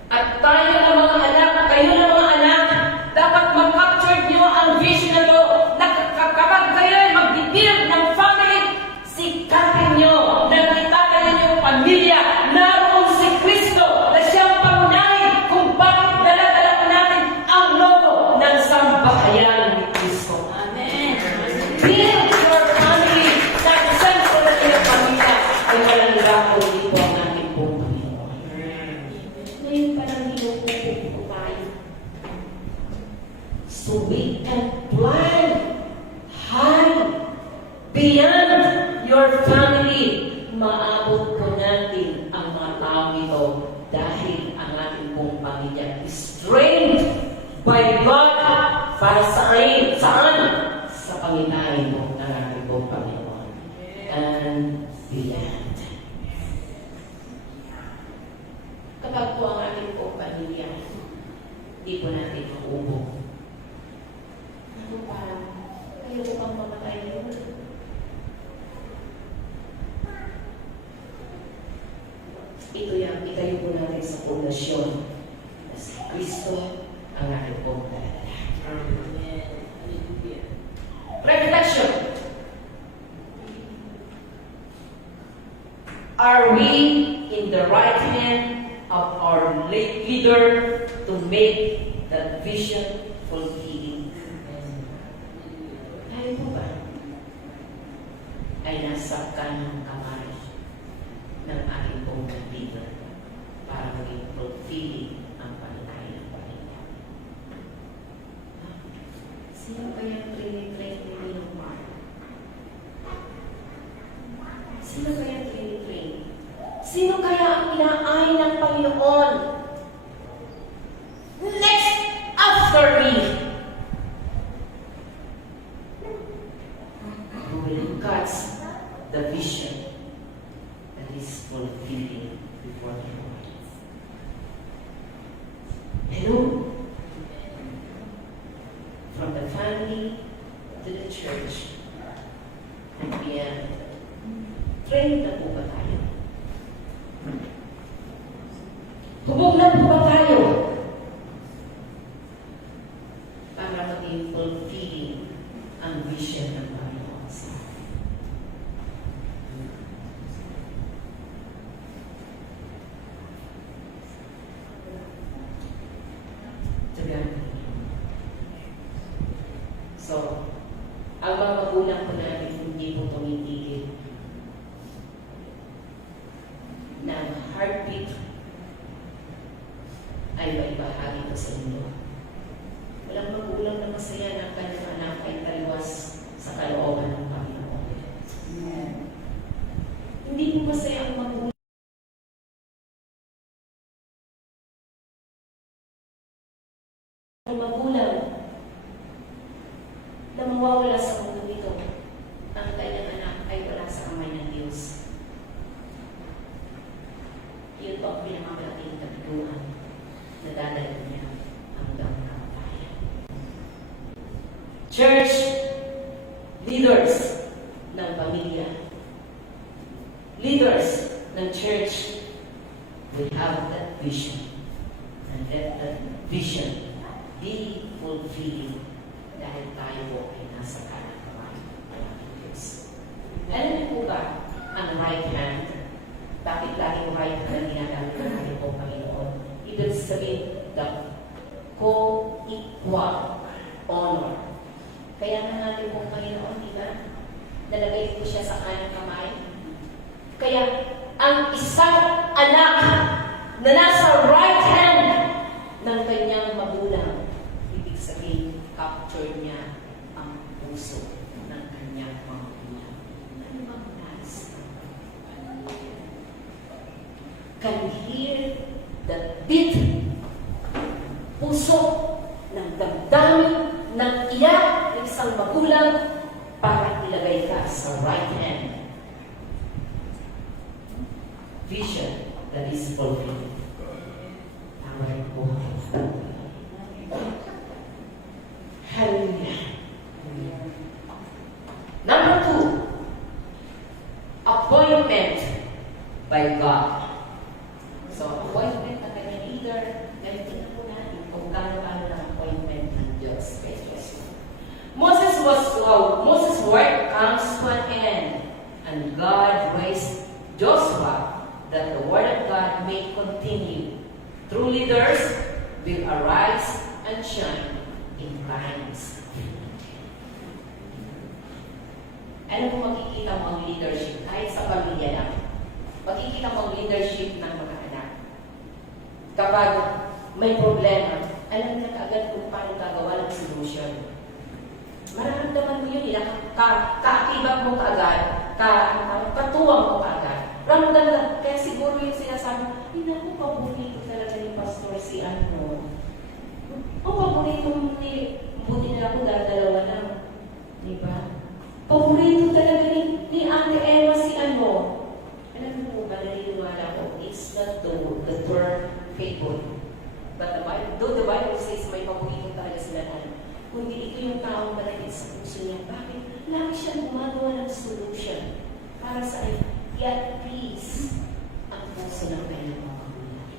At tayo ng mga anak, kayo ng mga anak, dapat mag-capture nyo ang vision na to, na kapag kayo mag-build ng family, sikapin nyo, nakita kayo yung pamilya, naroon si Kristo, na siyang pangunahin kung bakit dala-dala natin ang logo ng sambahayan ni Kristo. Amen. Build your family, na sentro na iyong pamilya, ay walang lakot dito ang ating pong Panginoon. Ngayon parang hinupupo po tayo. So we can plan high beyond your family. Maabot po natin ang mga taong ito dahil ang ating pong pamilya is trained by God para saan? Sa Panginoon mo ng ating pong Panginoon. And beyond. Kapag po ang ating pong pamilya, hindi po natin mauubog. Ano parang, kayo po pang mamatay yun. Itayo po natin sa pundasyon na si Kristo ang ating pong talatala. Reflection. Are we in the right hand of our leader to make that vision fulfilling? Tayo po ba ay nasa kanang kamay ng ating pong leader para maging fulfilling ang pananalig ng Panginoon? Sino kaya ang trinitrain ni Ninong Mark? Sino kaya ang trinitrain? Sino kaya ang inaay ng Panginoon? Next after me! Who will catch the vision that is fulfilling before the Lord. Hello? From the family to the church and beyond. Train na po ba tayo? Hubog na po ba tayo? Para maging fulfilling ang vision ng Panginoon sa atin. So, ang mga magulang po namin hindi po tumitigil na ang heartbeat ay maibahagi ko sa inyo. Walang magulang na masaya na ang kanyang anak ay taliwas sa kalooban ng Panginoon. Hindi po masaya ang magulang na mawawala sa mundo nito. Ang kanyang anak ay wala sa kamay ng Diyos. Yun po ang pinakamalaking kabiguan na dadala niya hanggang kamatayan. Church leaders ng pamilya, leaders ng church, we have that vision. And let that vision be fulfilling dahil tayo po ay nasa kanang kamay ng Diyos. Alam niyo po ba ang right hand? Bakit lagi ko right hand ang ginagamit ng ating pong Panginoon? Ibig sabihin, the co-equal honor. Kaya nga natin pong Panginoon, di ba? Nalagay ko siya sa kanang kamay. Kaya ang isang anak na nasa right hand ng kanyang magulang, ibig sabihin, capture niya ang puso ng kanyang magulang. Ano bang nais? Can hear the beat, puso ng damdamin, ng iyak ng isang magulang para ilagay ka sa right hand. Vision that is fulfilled. Tama po. Hallelujah. Number 2, appointment by God. So, appointment ng kanyang leader, ganito na po natin kung gaano-gaano ng appointment ng Diyos kay Joshua. Moses' work comes to an end, and God raised Joshua that the word of God may continue. True leaders will arise and shine in times. Ano kung makikita mo ang leadership kahit sa pamilya lang? Makikita mo ang leadership ng mga anak. Kapag may problema, alam na kaagad kung paano gagawa ng solution. Mararamdaman mo yun, kaakibag mo kaagad, katuwang mo kaagad. Ramdam na, kaya siguro yung sinasabi, hindi ako paborito talaga ni Pastor si ano. O paborito mo ni, buti na ako dalawa lang. Diba? Paborito talaga ni Ate Emma si ano. Alam mo po ba, naniniwala ko, it's not the term faithful. But though the Bible says may paborito talaga sila na, kundi ito yung taong malagit sa puso niya. Bakit? Lagi siyang gumagawa ng solution para sa at peace ang puso ng kanyang mga magulang.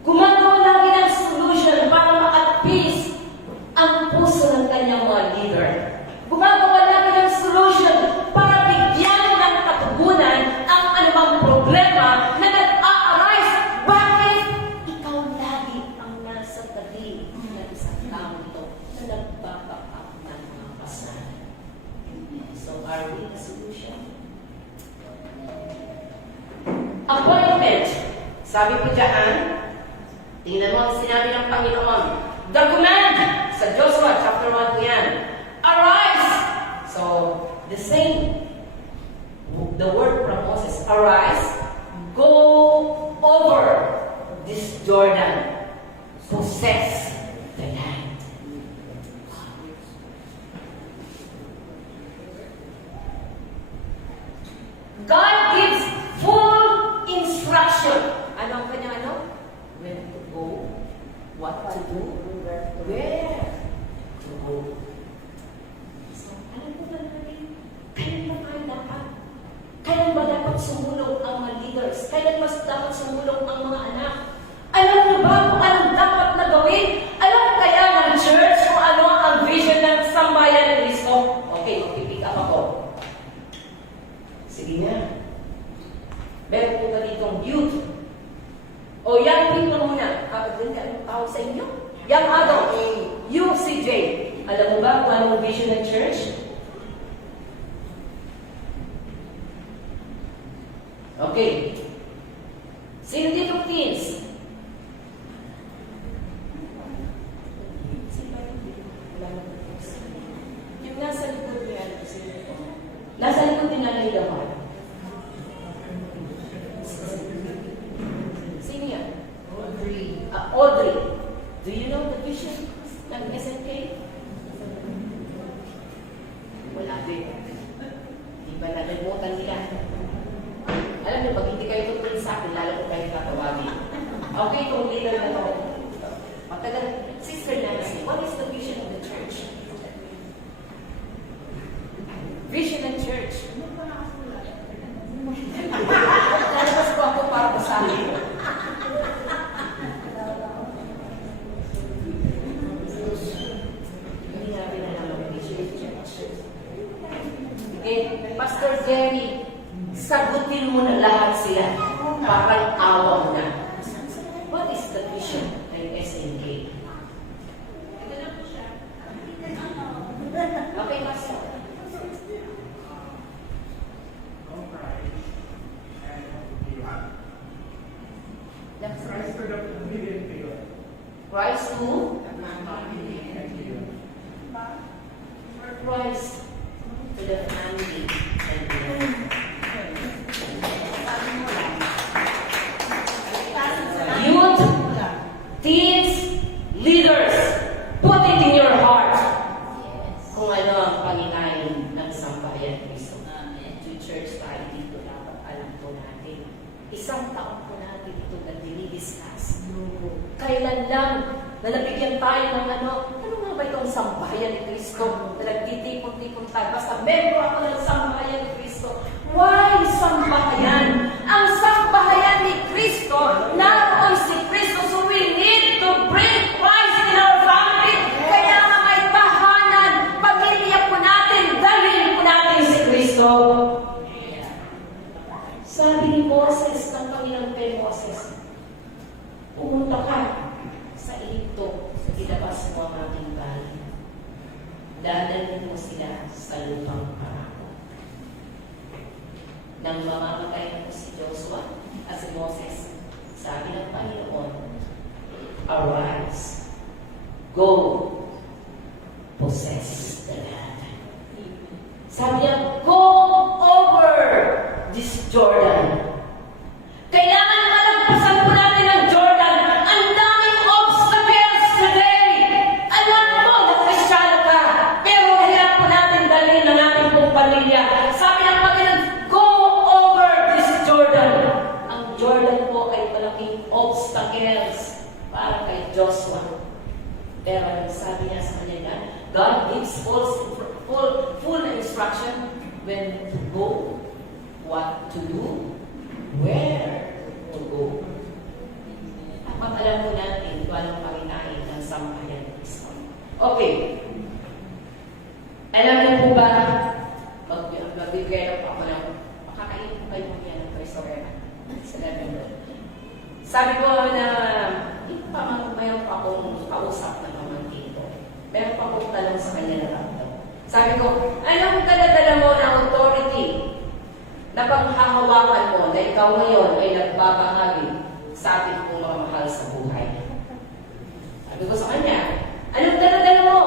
Gumagawa lagi ng solution para ma-at peace ang puso ng kanyang mga leader. Gumagawa lagi ng solution para bigyan ng katugunan ang anumang problema Are we the solution? Appointment. Sabi po dyan, tingnan mo ang sinabi ng Panginoon. The command sa Joshua chapter 1 po yan. Arise! So, the same. The word from Moses, arise, go over this Jordan, possess the land. God gives full instruction. Ano ang kanyang ano? Where to go, what to do, where to go. So, alam po ba natin, kailan ba tayo dapat? Kailan ba dapat sumulong ang mga leaders? Kailan mas dapat sumulong ang mga anak? Alam niyo ba kung anong dapat na gawin? Alam kaya ng church kung ano ang vision ng Sambayan ni Cristo? Okay, pipick up ako. Sige na. Meron po ba ditong youth? O young people muna. Anong tawag sa inyo? Young adult. You, CJ. Alam mo ba kung anong vision ng church? Okay. Sino dito teens? Yung nasa likod niya, Nasa likod din na nailaman. Sino yan? Audrey. Audrey. Do you know the vision ng SNK? Wala din. Di ba nalimutan nila? Alam niyo, pag hindi kayo tutuloy sa akin, lalo ko kayo tatawagin. Okay, kung leader na to. Matagal, Sister Nancy, what is the vision of the church? Vision ng church. Lalabas ko ako para basahin. Hindi natin alam ang vision ng church. Okay, Pastor Jerry, sagutin mo na lahat sila. Parang awam na. What is the vision ng SNK? Ito na po siya. Okay, Pastor. Christ to the million people. Rise to rise to the family and beyond. Youth, teens, leaders, put it in your heart. Kung ano ang panginain ng Sambayan Cristo. To church tayo dito dapat alam po natin. Isang taon po natin ito na dinidiscuss. Kailan lang na nabigyan tayo ng ano nga ba itong Sambayan ni Cristo? Na nagtitipon-tipon tayo. Basta member ako ng Sambayan ni Cristo. Why Sambayan? Ang Sambayan ni Cristo, naroon si Cristo. So we need to bring Christ in our family. Kaya nga may tahanan, pamilya po natin, dalhin po natin si Cristo. Sabi ni Moses, ng Panginoon kay Moses, pumunta ka sa Ehipto, sa ilabas mo ang ating bahay. Dadalhin mo sila sa lupang parako. Nang mamamatay na po si Joshua at si Moses, sabi ng Panginoon, arise, go, possess the land. Sabi niya, go over this Jordan. Kailangan malagpasan po natin ang Jordan. Ang daming obstacles today. Alam mo na Kristyano ka, pero hirap po natin dalhin ang ating pong pamilya. Sabi ng Panginoon, go over this Jordan. Ang Jordan po ay malaking obstacles para kay Joshua. Pero ang sabi niya sa kanila, God gives full instruction when to go, what to do, where to go. At alam po natin kung anong panginain ng Sambayan ni Cristo. Okay. Alam niyo po ba, magbibigay na po ako ng, makakain po kayo niya ng Cristo Rema. Sabi ko na, mayroon pa akong kausap na pamangkin ko. Meron pa akong tanong sa kanya na rapto. Sabi ko, anong dala-dala mo ng authority na panghahawakan mo na ikaw ngayon ay nagbabahagi sa ating kong mga mahal sa buhay? Sabi ko sa kanya, anong dala-dala mo?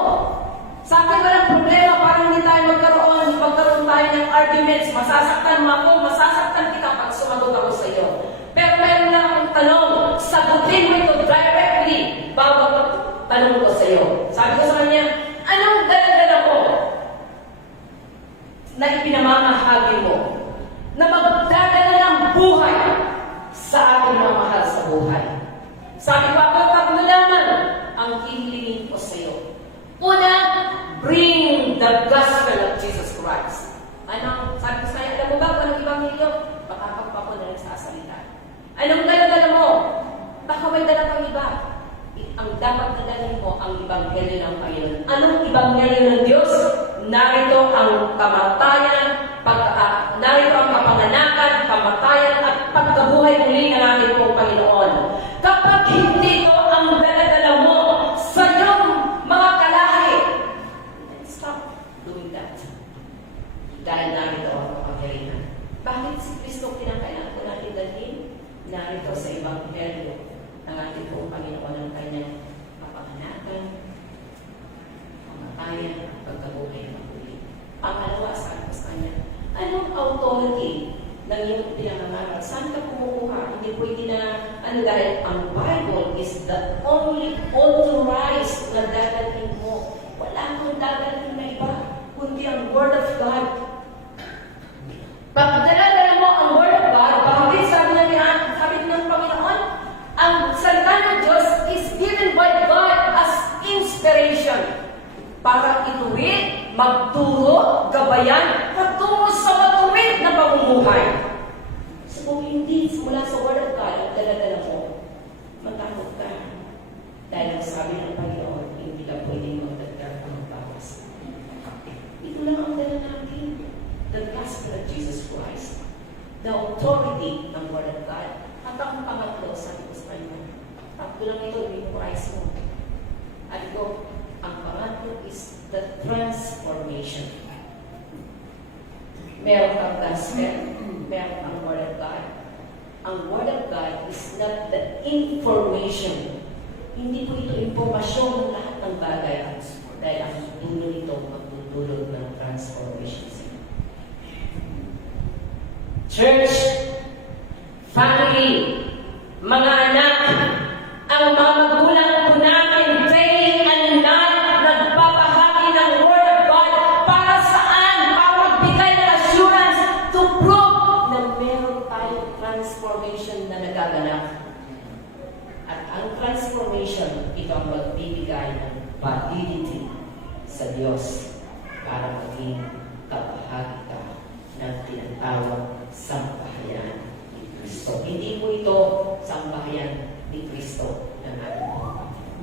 Sa akin walang problema para hindi tayo magkaroon tayo ng arguments, masasaktan mo ako, masasaktan kita pag sumagot ako sa iyo. Pero meron lang akong tanong, sagutin mo ito directly bawat tanong ko sa iyo. Sabi ko sa kanya, anong dala-dala mo na ipinamamahagi mo na magdadala ng buhay sa ating mga mahal sa buhay? Sabi ko, ako tatlo naman ang hihilingin ko sa iyo. Una, bring the gospel of Jesus Christ. Ano? Sabi ko sa kanya, alam mo ba kung anong ebanghelyo? Makakapag ko na nagsasalita. Anong dala-dala mo? Baka may dala kang iba. Ang dapat na dalhin mo ang ebanghelyo ng Panginoon. Anong ebanghelyo ng Diyos? Narito ang kamatayan, narito ang kapanganakan, kamatayan at pagkabuhay muli ng ating pong Panginoon. Kapag hindi ito ang dala-dala mo sa iyong mga kalahi, stop doing that. Dahil narito ang kapangyarihan. Bakit si Kristo kinakailangan ko natin dalhin? Narito sa ebanghelyo ng ating pong Panginoon ang kanyang kapanganakan, kamatayan, at pagkabuhay ng muli. Pangalawa, sabi ko sa kanya, anong authority ng iyong pinangangaral? Saan ka kumukuha? Hindi pwede na, dahil ang Bible is the only authorized na dadalhin mo. Wala kang dadalhin na iba, kundi ang Word of God. Pag dala-dala mo ang Word of God, bakit sabi ng Panginoon, ang salita ng Diyos is given by God as inspiration para ituwid, magturo, gabayan, patungo sa matuwid na pamumuhay. So kung hindi mula sa Word of God ang dala-dala mo, matakot ka. Dahil ang sabi ng Panginoon, hindi lang pwedeng magdagdag ang bawas. Ito lang ang dala natin. The gospel of Jesus Christ. The authority ng Word of God. At ang pangatlo, sabi ko sa kanya, tatlo lang ito, memorize mo. At ito, ang pangatlo is the transformation. Meron kang gospel, meron kang Word of God. Ang Word of God is not the information. Hindi po ito impormasyon ng lahat ng bagay. Dahil ang dulo nito magdudulot ng transformation. Church, family, mga anak, ang mga magulang po natin day and night nagbabahagi ng Word of God para saan? Para magbigay ng assurance to prove na meron tayong transformation na nagaganap. At ang transformation, ito ang magbibigay ng validity sa Diyos para maging kabahagi ka ng tinatawag sambahayan ni Kristo. Hindi po ito sambahayan ni Kristo na natin.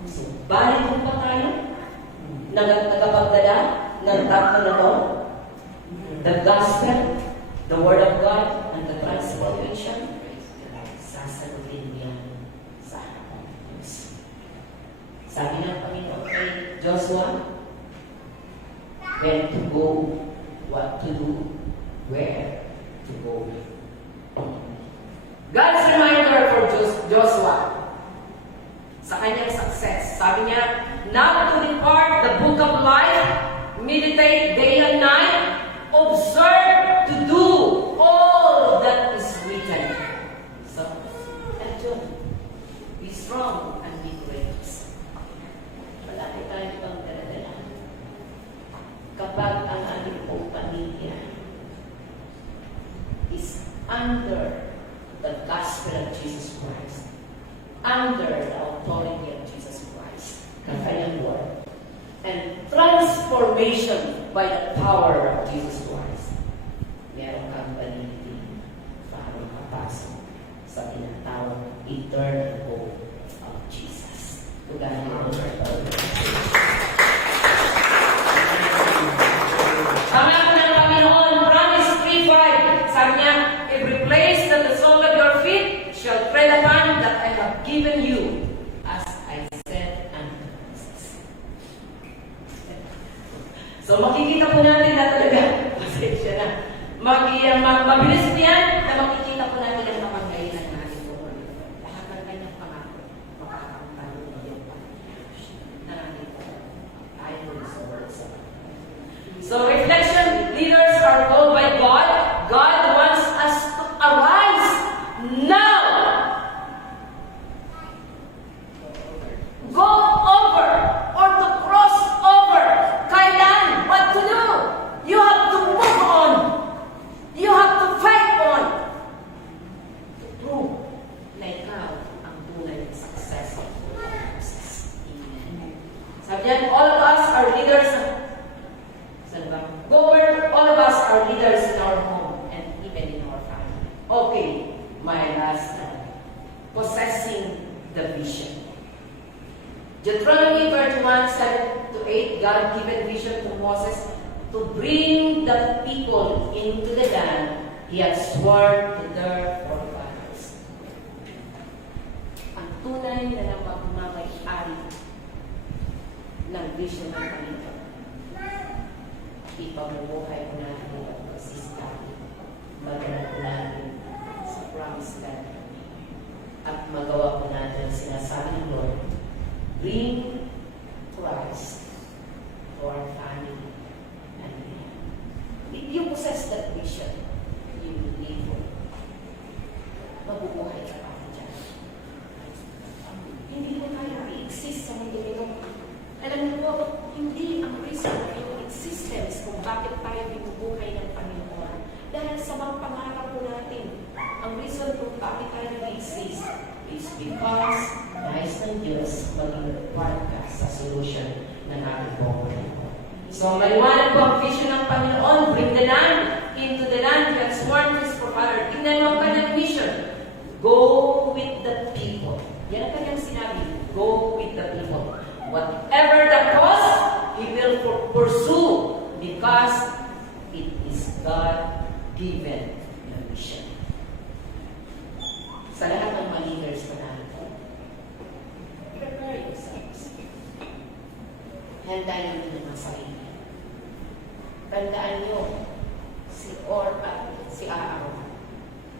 So, balik po ba tayo? Nagpagdala ng tatlo na to? The gospel, the Word of God, and the transformation. Sasagutin niya sa harapan ng Diyos. Sabi ng Panginoon kay Joshua, when to go, what to do, where to go. God's reminder for Joshua sa kanyang success. Sabi niya, now to depart the book of life, meditate day and night, observe to do all that is written. So, be strong and be courageous. Malaki tayo pang dala-dala. Kapag ang ating pong pamilya is under the gospel of Jesus Christ, under the authority of Jesus Christ, the kanyang word, and transformation by the power of Jesus Christ, meron kang validity para makapasok sa tinatawag eternal hope of Jesus. Tugahan mo ang Pangako ng Panginoon, promise 3:5. Sabi niya, every place that the sole of your feet shall tread upon, that I have given you, as I said unto Moses. So makikita po Mabilis po yan na makikita po natin ang kapanggalingan natin po. Lahat ng kanyang pangako, makakapagpalo na yung na natin po. Tayo po sa words. So, reflection, leaders are called by God. God wants us to arise now. Go over or to cross over. Kailan? What to do? You have to move on. You have to fight on. To prove na ikaw ang tunay ng success. Amen. Sabi yan, all of us are leaders. Saan ba? Go over, all of us are leaders in our home and even in our family. Okay, my last time. Possessing the vision. Deuteronomy 31, 7-8, God given vision to Moses to bring the people into the land He had sworn to their forefathers. Ang tunay na napagmamayari ng vision ng Panginoon. Ipamumuhay po natin ang pagsisipin, maganap natin sa promised land. At magawa po natin ang sinasabi ng Lord, bring Christ to our family and land. If you possess that vision, you will live for it. Mabubuhay ka pa dyan. Hindi mo kaya i-exist sa mundo nito. Alam niyo po, hindi ang reason ng existence kung bakit tayo binubuhay ng Panginoon. Dahil sa mga pangarap po natin, ang reason kung bakit tayo nag-exist is because nais ng Diyos maging part ka sa solution ng ating buhay. So, maliwanag po ang vision ng Panginoon, bring the land into the land He had sworn to His forefather. Tingnan mo ang kanyang vision. Go with the people. Yan ang kanyang sinabi. Go with the people. Whatever the cost, He will pursue because it is God-given na mission. Sa lahat ng mga leaders na natin, prepare yourselves. Handayan nyo ng mga sarili. Tandaan nyo, si Or at si Aaron,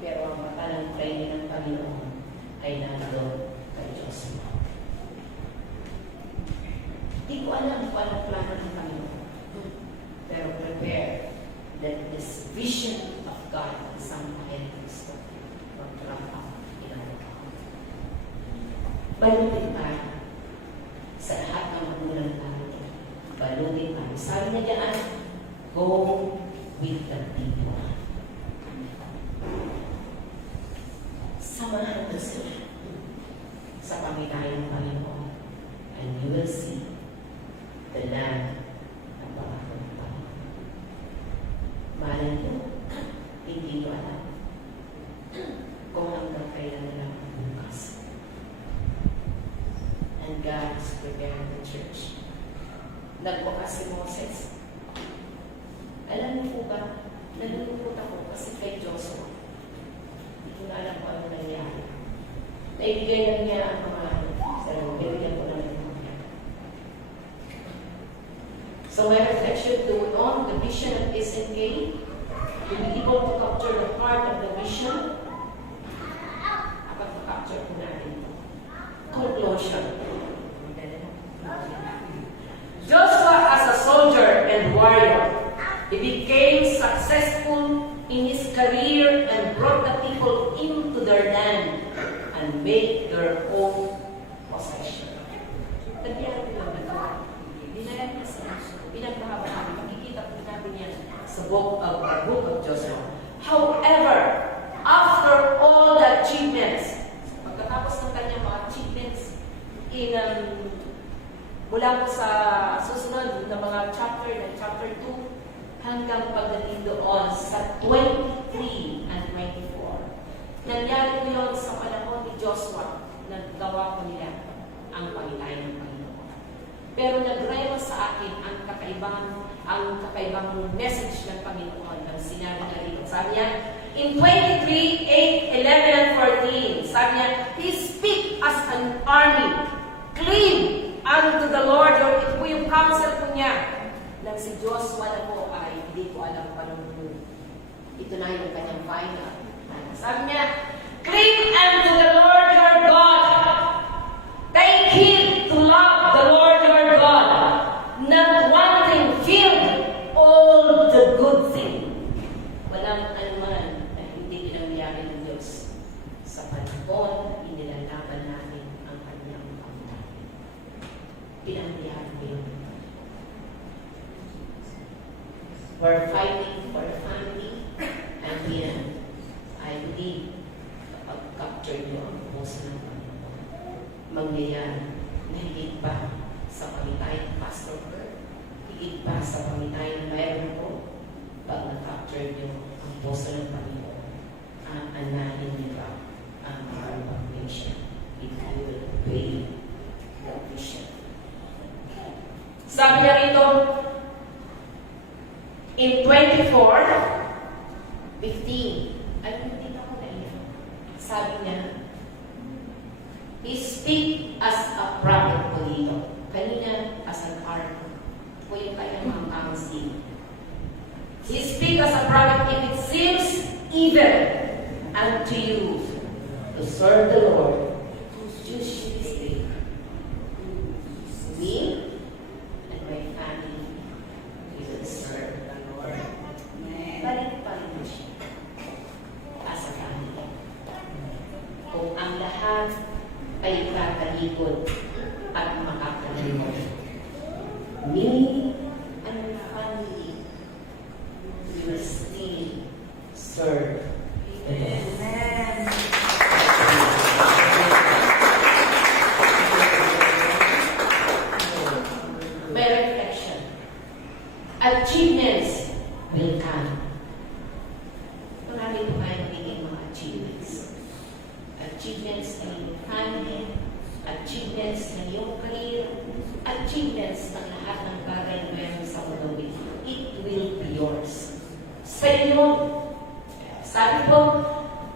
pero ang mata ng training ng Panginoon ay nandoon kay Joshua. Hindi ko alam kung anong plano ng Panginoon. Pero prepare that this vision of God is ang Kristo mag-ramp in our account. Balutin tayo sa lahat ng magulang natin. Balutin tayo. Sabi niya dyan, go with the people. Samahan mo sila sa pangitayan ng Panginoon and you will see the land ng pangako ng Panginoon. Mahalin nyo, hindi nyo alam kung hanggang kailan na lang ang bukas. And God is preparing the church. Nagbukas si Moses. Alam niyo po ba, nalulungkot ako kasi kay Joshua. Hindi ko na alam kung ano nangyari. Naibigay na niya ang mga binigyan ko ng mga. So my reflection to on the vision of SNK, to be able to capture the heart of the vision, dapat ma-capture po natin ito. Conclusion. Joshua as a soldier and warrior, he became successful in his career and brought the people into their land and made their own possession. Nagyari ko lang ito. Dinala niya sa pinagpahaba namin. Makikita po natin yan sa book of Joshua. However, after all the achievements, pagkatapos ng kanyang mga achievements in mula po sa susunod na mga chapter 2 hanggang pagdating doon sa 23 and 24. Nangyari po yun sa panahon ni Joshua, naggawa po nila ang pangitayan ng Panginoon. Pero nagrelo sa akin ang kakaibang message ng Panginoon ang sinabi na dito. Sabi niya, in 23, 8, 11, and 14, sabi niya, He speak as an army, clean unto the Lord. Ito po yung counsel po niya. Nang si Joshua na po ay hindi ko alam paano Ito na yung kanyang final. Sabi niya, cling unto the Lord your God. Take heed to love the Lord your God, not wanting filled all the good thing. Walang anuman na hindi pinangyari ng Diyos sa panahon na inilalaban natin ang kanyang pangalaman. Pinangyari ko yun. We're fighting for a family, and then I believe kapag capture nyo ang puso ng Panginoon, mangyayari na higit pa sa pamitay ng Pastor Kurt, higit pa sa pamitay ng mayroon ko, pag na-capture nyo ang puso ng Panginoon, anahin niyo ba ang Harvard Nation? It will obey the vision. Sabi niya rito, in 24:15, ay hindi ako na iyan. Sabi niya, he speak as a prophet po dito. Kanina, as an army. Po yung kanyang mga counsel. He speak as a prophet if it seems evil unto you to serve the Lord. Choose this day. Me and my family, we will serve the Lord. Balik pa rin mo siya as a family. Kung ang lahat ay kakalikod at makakalimot, me and my family, we will still serve the Lord. May reflection. Achievements will come. Marami po tayong nagiging mga achievements. Achievements ng iyong family, achievements ng iyong career, achievements ng lahat ng bagay na meron sa mundo. It will be yours. Sa inyo, sabi po,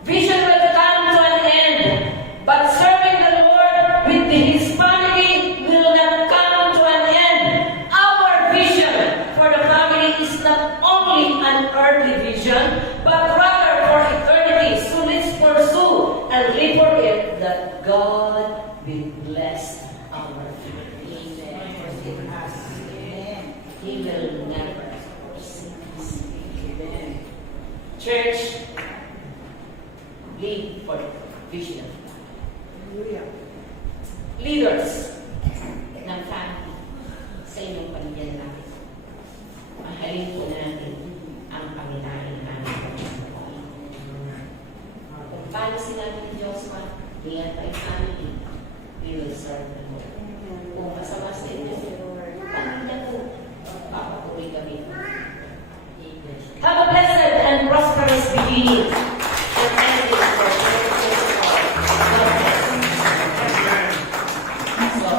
vision will come to an end, but serving the Lord with His family will not come to an end. Our vision for the family is not only an earthly vision, but rather for eternity. So let's pursue and live for it that God will bless our family. He will never forsake us. Church, live for the vision of God. Leaders ng family sa inyong pamilya natin. Mahalin po natin ang panginahin namin. Kung paano sinabi ni Joshua, ingat tayo family, we will serve the Lord. Kung masama sa inyo, pamilya po, papatuloy kami. Have a blessed and prosperous beginning and ending for So,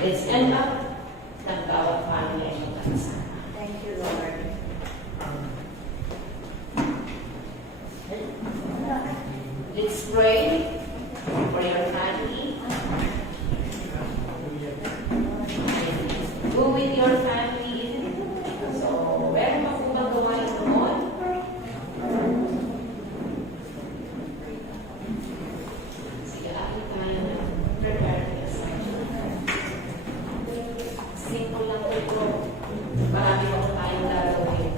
let's end up ng bawat family ay magkakasama. Thank you, Lord. Let's pray for your family. Go with your family. So, meron pa po ba gawain noon? Sige, akin tayo na prepare the session. Simple lang ito. Marami pa po tayong gagawin.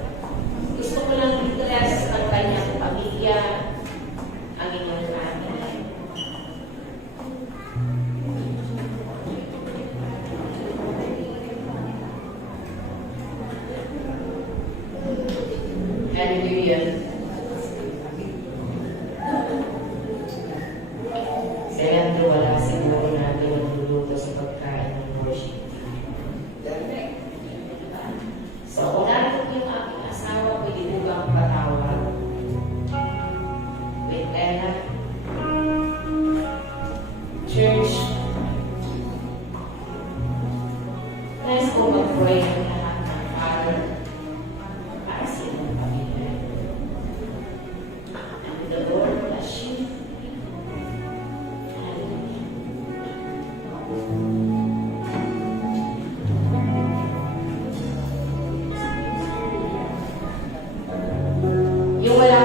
Gusto ko lang i-bless ang kanyang pamilya, ang inyong family.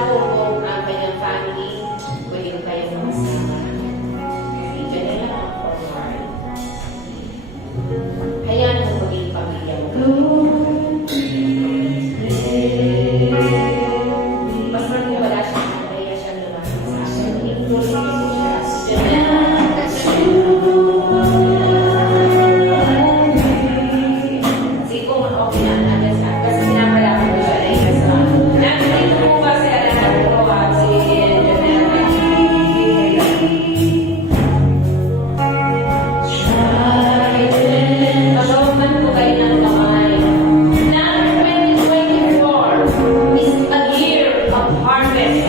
kung ang kanyang family, pwede ko kayo makasama. Diyan na lang ang forward. Hayaan mo maging pamilya mo. Basta kung wala siya, kaya siya naman sa akin. Diyan na lang. Sige kung okay na, kasi pinapala ko siya na yung restaurant. Nakikita ko ba si Alejandro at si Janelle? Pagkawaman ko kayo ng kamay. Now 2024 is a year of harvest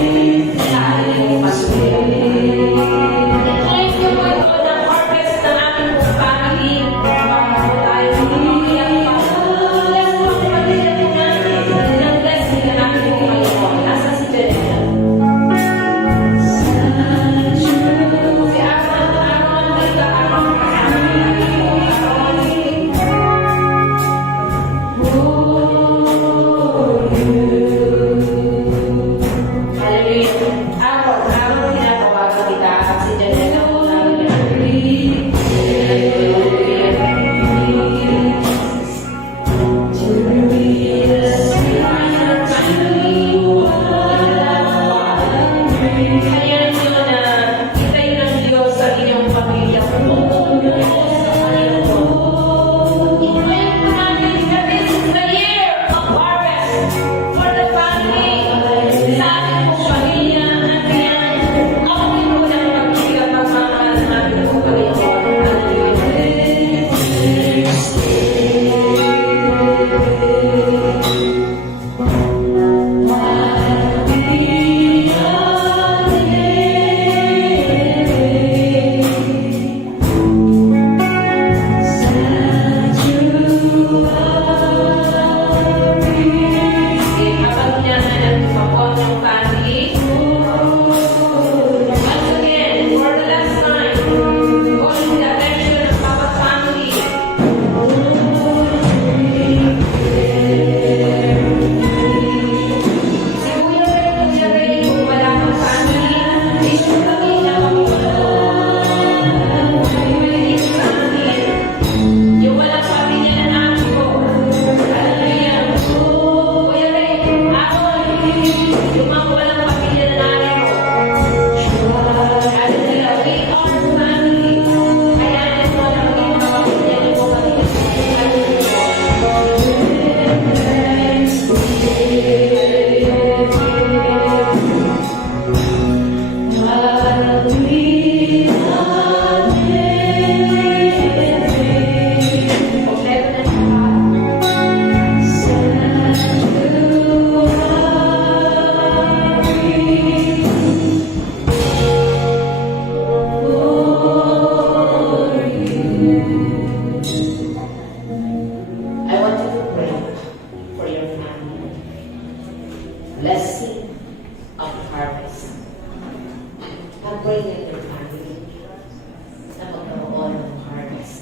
sa ating pasulit. I-claim ko po ito ng harvest ng ating family. Para po tayo umiyak pa. Bless po ang pamilya po natin. Ng blessing na natin po kayo. Nasa si Janelle. Si Aaron may kaarong kasama natin. Hallelujah. Aaron, tinatawagan kita at si Janelle ang namin. Hayaan niyo na itayo ng Diyos sa inyong pamilya kung sa Panginoon. I-claim po natin that this is the year of harvest for the family. Sa ating pong pamilya at kaya ako'y po ng pagkikilang pagmamahal ng ating pong Panginoon. Sige, habang niya na nagpapon ng family. Once again, for the last time, calling the attention of our family. Si Kuya Ray, kung wala kang family, issue kami na mamulo. Pwede sa amin. Yung walang pamilya na namin ko. Hallelujah. Kuya Ray, ako, yung mga walang pamilya na namin ko. Hallelujah. We are family. Kaya ito na maging mga pamilya na po kami. Kompleto na siya. I want you to pray for your family. Blessing of harvest. Pag-pray with your family na magkaroon ng harvest.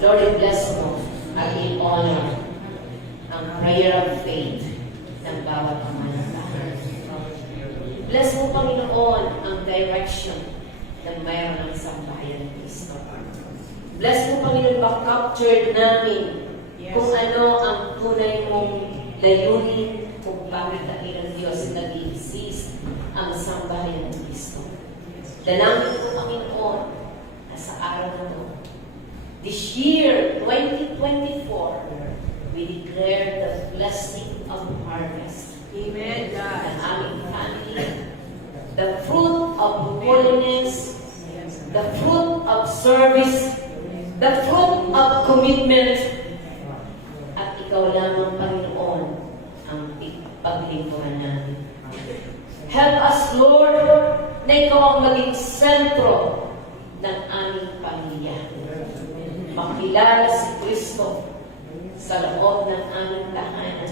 Lord, bless mo at i-honor ang prayer of faith ng bawat kamanatahan. Bless mo, Panginoon, ang direction na mayroon ng sambahayan ng Kristo. Bless mo, Panginoon, ma-captured namin kung ano ang tunay mong layunin kung bakit ang Diyos nag-i-exist ang sambahayan ng Kristo. Dalangin ko, Panginoon, na sa araw na ito, this year, 2024, we declare the blessing of harvest. Amen, God. Ang aming family, the fruit of holiness, the fruit of service, the fruit of commitment, at ikaw lamang, Panginoon, ang paglingkuran namin. Help us, Lord, na ikaw ang maging sentro ng aming pamilya. Makilala si Kristo sa loob ng aming tahanan.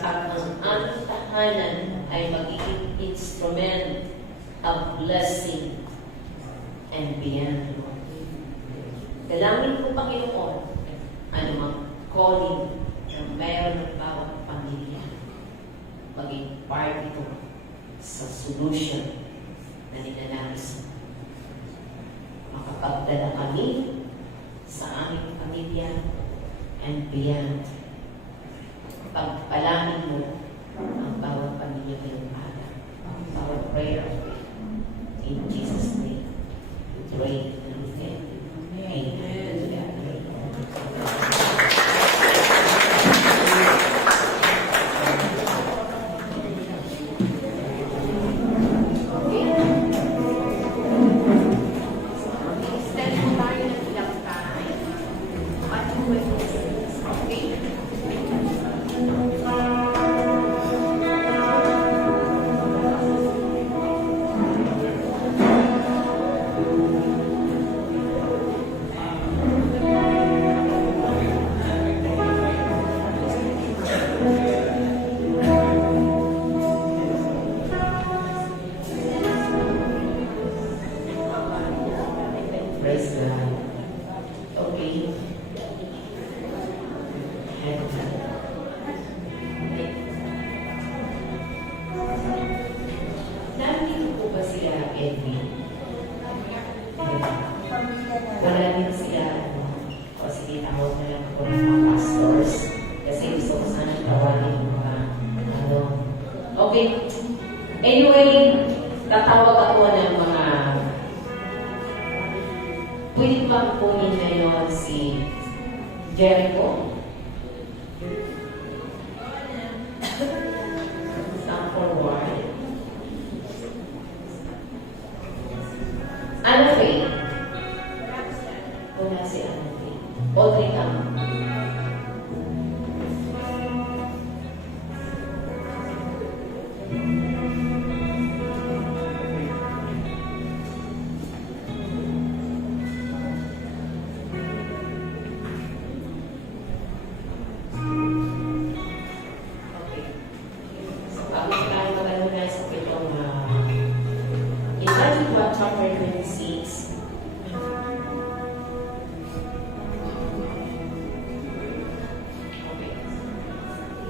At ang aming tahanan ay magiging instrument of blessing and beyond. Dalangin ko, Panginoon, anumang calling na mayroon ng bawat pamilya, maging part ito sa solution na ninanais mo. Makapagdala kami sa aming pamilya and beyond. Pagpalamin mo ang bawat pamilya ngayong araw. Our prayer of faith. In Jesus' name, we pray and we thank you. Amen. Praise God. Okay. Nandito po ba sila, Edwin? Wala din sila. O sige, tawag na lang ako ng mga pastors. Kasi gusto ko sana tawagin yung mga okay. Anyway, tatawag ako ng mga pwede ba kunin ngayon si Jericho? Stand forward. Ana Faye? Wala si Ana Faye. Audrey Cam. Chapter 26. Okay.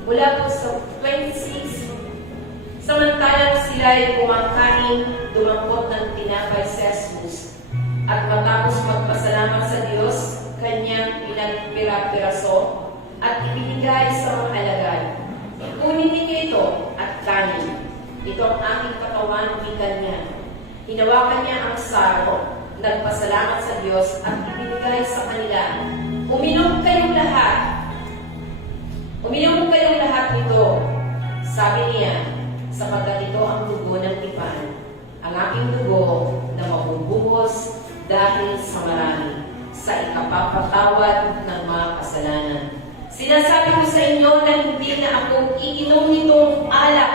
Mula po sa 26, samantalang sila ay kumakain, dumangkot ng tinapay sa Jesus, at matapos magpasalamat sa Diyos, kanyang ilang pira-piraso at ibinigay sa mga alagad. Kunin ninyo ito at kanin. Ito ang aking katawan, wika niya. Hinawakan niya ang saro, nagpasalamat sa Diyos at ibinigay sa kanila. Uminom kayong lahat. Uminom kayong lahat nito. Sabi niya, sapagkat ito ang dugo ng tipan, ang aking dugo na mabubuhos dahil sa marami, sa ikapapatawad ng mga kasalanan. Sinasabi ko sa inyo na hindi na ako iinom nitong alak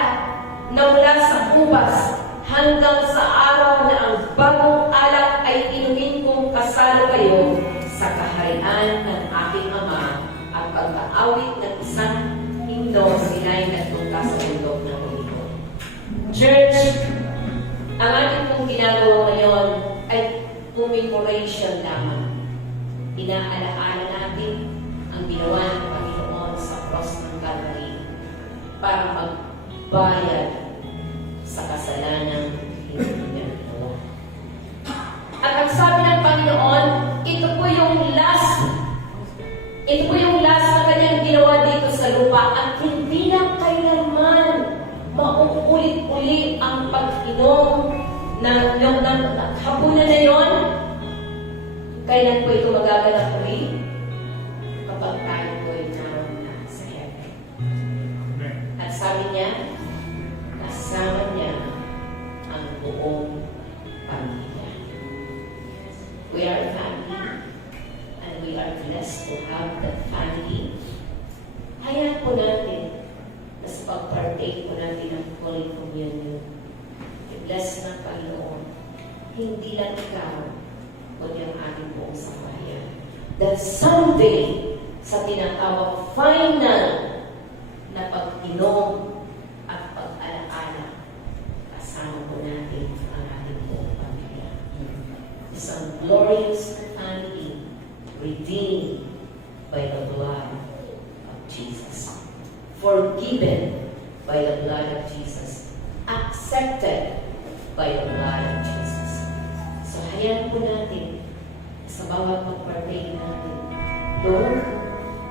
na mula sa ubas hanggang sa araw na ang bagong alak ay inumin kong kasalo kayo sa kaharian ng aking Ama. At pagkaawit ng isang himno sila'y nagpunta sa bundok ng Olivo. Church, ang ating pong ginagawa ngayon ay commemoration lamang. Inaalaala natin ang ginawa ng Panginoon sa cross ng Calvary para magbayad sa kasalanan hindi niya ginawa. At ang sabi ng Panginoon, ito po yung last na kanyang ginawa dito sa lupa at hindi na kailanman mauulit-uli ang pag-inom ng hapunan na yon. Kailan po ito magaganap uli? Kapag tayo po ay naroon na sa heaven. At sabi niya, kasama niya ang buong pamilya. We are a family and we are blessed to have that family. Hayaan po natin na sa pag-partake po natin ng Holy Communion. I-bless ng Panginoon. Hindi lang ikaw, kundi ang ating buong sambahayan. That someday, sa tinatawag final na pag-inom at pag-alaala, kasama po natin ang ating buong pamilya. Isang glorious family redeemed by the blood of Jesus. Forgiven by the blood of Jesus. Accepted by the blood of Jesus. So, hayaan po natin sa bawat pag-partake natin, Lord,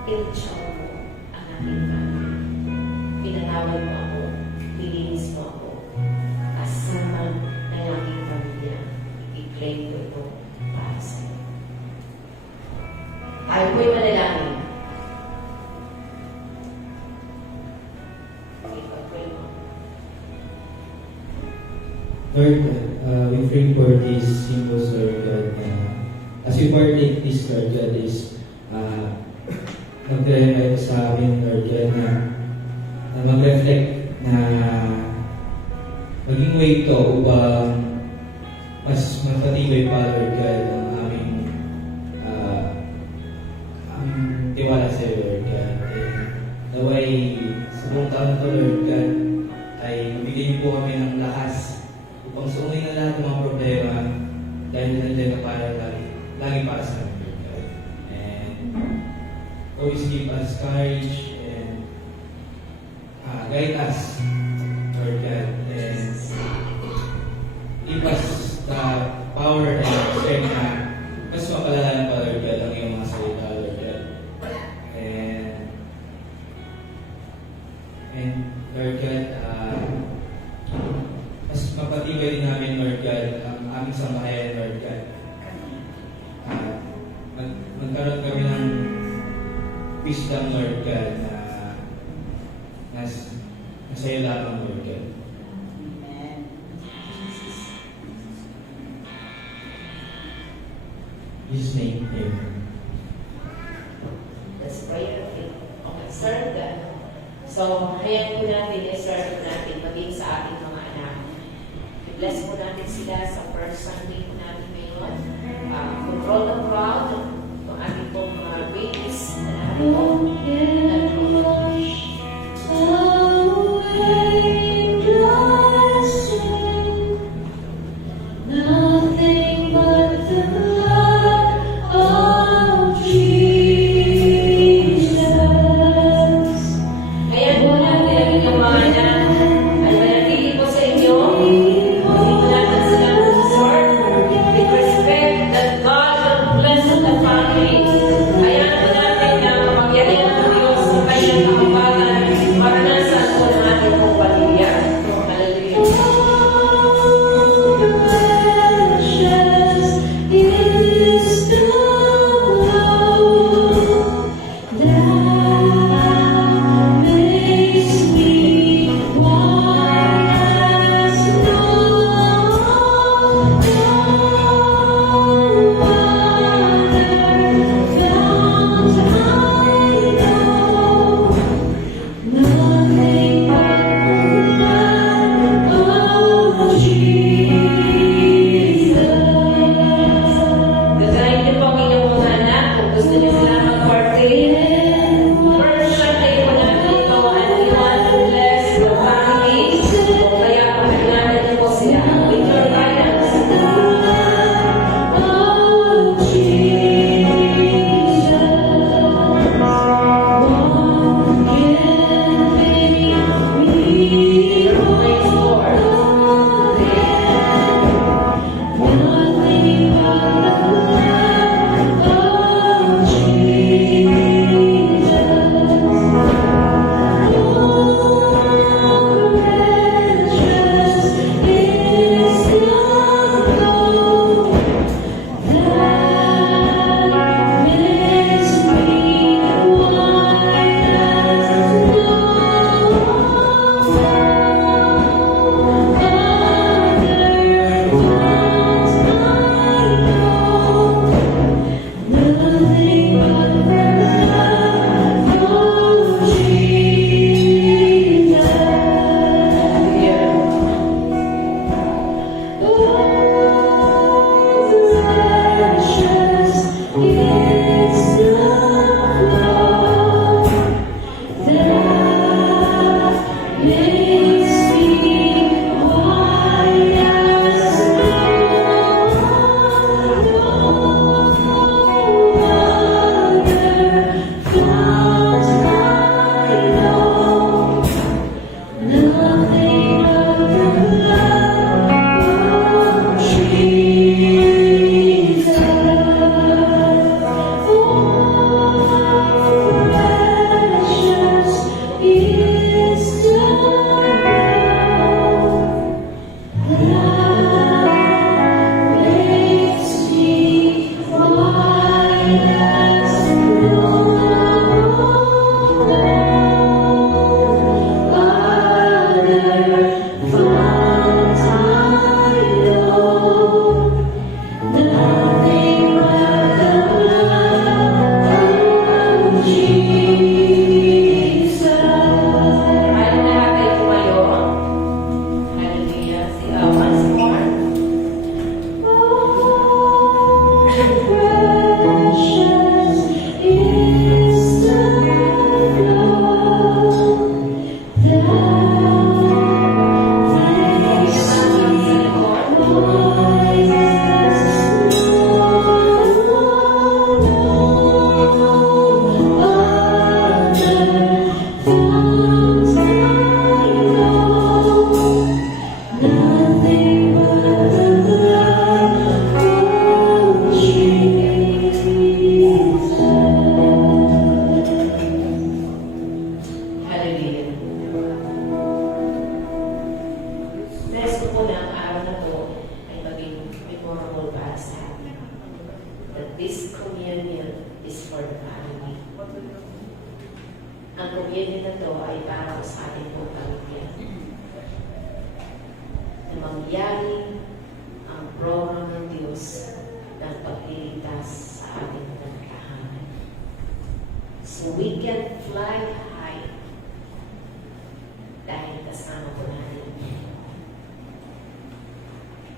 i-reach out mo ang ating family. Pinanawal mo ako, pilinis mo ako, kasama ng aking pamilya. I-claim ko ito para sa iyo. Tayo po'y manalangin. I-pray mo. Lord, we pray for these symbols, Lord God, as we partake this, Lord God, is mag-remind sa amin, Lord God, na mag-reflect na maging way ito upang mas mapatibay pa, Lord God, ang aming tiwala sa iyo, Lord God. And naway, sa buong taon na ito, Lord God, ay mabigay niyo po kami ng lakas upang sungay na lahat ng mga problema dahil nandiyan na para lagi para sa amin, Lord God. And always give us courage and guide us, Lord God. And give us the power and strength na mas mapalala pa, Lord God, ang iyong mga salita, Lord God. And Lord God, mas mapatibay din namin, Lord God, ang aming samahayan, Lord God. Magkaroon kami ng wisdom, Lord God, na sa'yo lamang, Lord God. Amen. In Jesus' name, amen. Let's pray. Okay, serve God. So, hayaan po natin, i-serve natin, maging sa ating mga anak. I-bless po natin sila sa first Sunday po natin ngayon. Control the crowd, kung ating pong mga babies na narito. Nothing but the blood of Jesus. Hayaan po natin ang mga anak ay manatili po sa inyo. Hindi po natin silang resort. With respect that God will bless the family. Hayaan po natin na mapagyari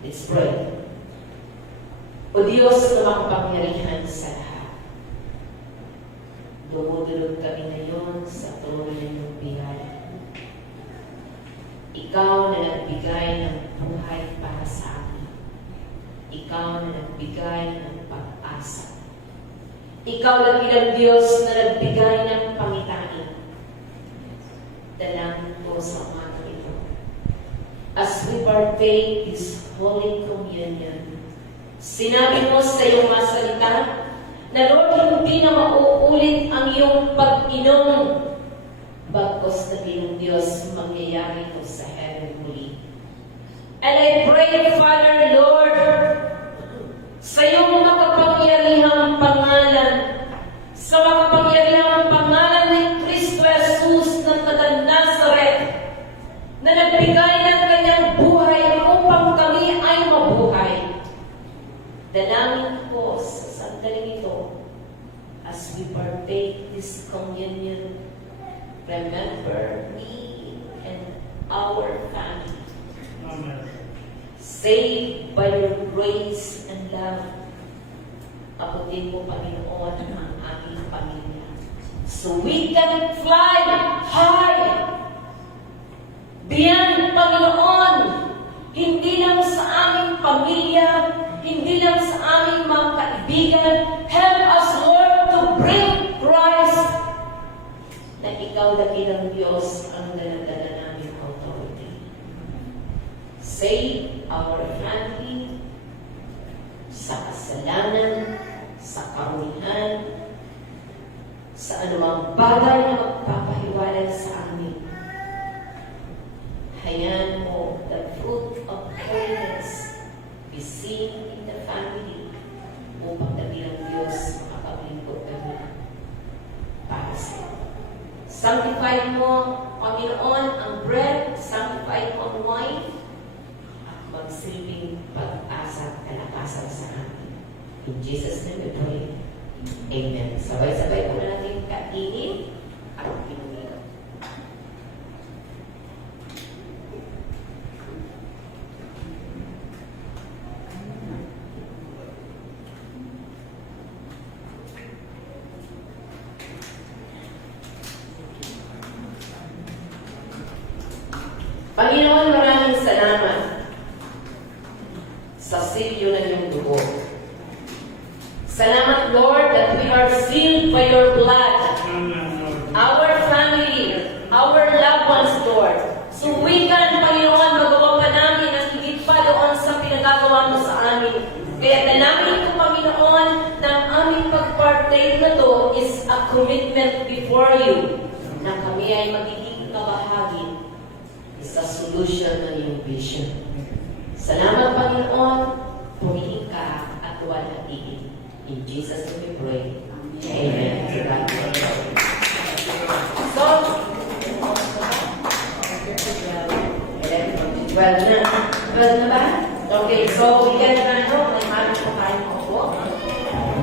Let's pray. O Diyos na makapangyarihan sa lahat, dumudulog kami ngayon sa trono ng biyay. Ikaw na nagbigay ng buhay para sa amin. Ikaw na nagbigay ng pag-asa. Ikaw lang ang Diyos na nagbigay ng pangitain. Dalangin ko sa umaga ito. As we partake this Holy Communion, sinabi mo sa iyong mga salita na Lord, hindi na mauulit ang iyong pag-inom bagkos na bilang Diyos mangyayari ito sa heaven muli. And I pray, Father, Lord, sa iyong makapangyarihang pangalan, sa makapangyarihang pangalan ni Kristo Jesus ng taga Nazaret, na nagbigay ng kanyang buhay upang kami ay mabuhay. Dalangin ko sa sandaling ito, as we partake this communion, remember me and our family. Amen. Saved by your grace and love, abutin mo, Panginoon, ang aming pamilya. So we can fly high beyond, Panginoon, hindi lang sa aming pamilya, hindi lang sa aming mga kaibigan. Help us, Lord, to bring Christ, na ikaw dakilang Diyos ang daladala namin authority. Save our family sa kasalanan, sa karumihan, sa anumang bagay na magpapahiwalay sa amin. Hayaan mo the fruit of holiness be seen in the family upang dakilang Diyos makapaglingkod kami para sa iyo. Sanctify mo, Panginoon, ang bread, sanctify mo ang wine, at magsilbing pag-asa at kalakasan sa amin. In Jesus' name we pray. Amen. Sabay-sabay po natin kainin at pinunin. Panginoon, maraming salamat sa silyo ng iyong dugo. Salamat, Lord, that we are sealed by your blood. Our family, our loved ones, Lord. So we can, Panginoon, magawa pa namin ang higit pa doon sa pinagagawa mo sa amin. Kaya dalangin ko, Panginoon, na ang aming pag-partake na to is a commitment before you na kami ay magiging kabahagi sa solution ng iyong vision. Salamat, Panginoon, pumili ka at walang tigil. In Jesus' name we pray. Amen. So, 12 na. 12 na ba? Okay, so we can na may mami po tayo po.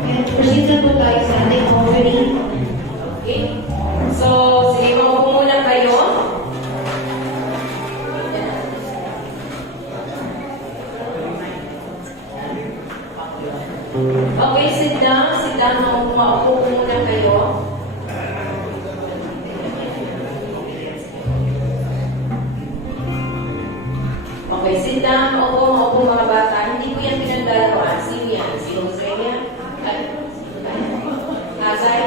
And proceed na po tayo sa ating offering. Okay. So, sige, maupo muna kayo. Okay, sit down. Sit down. Maupo muna kayo. Okay, sit down. Maupo mga bata. Hindi ko yan pinagdalawan. Sino yan? Sino gusto yan? Azay?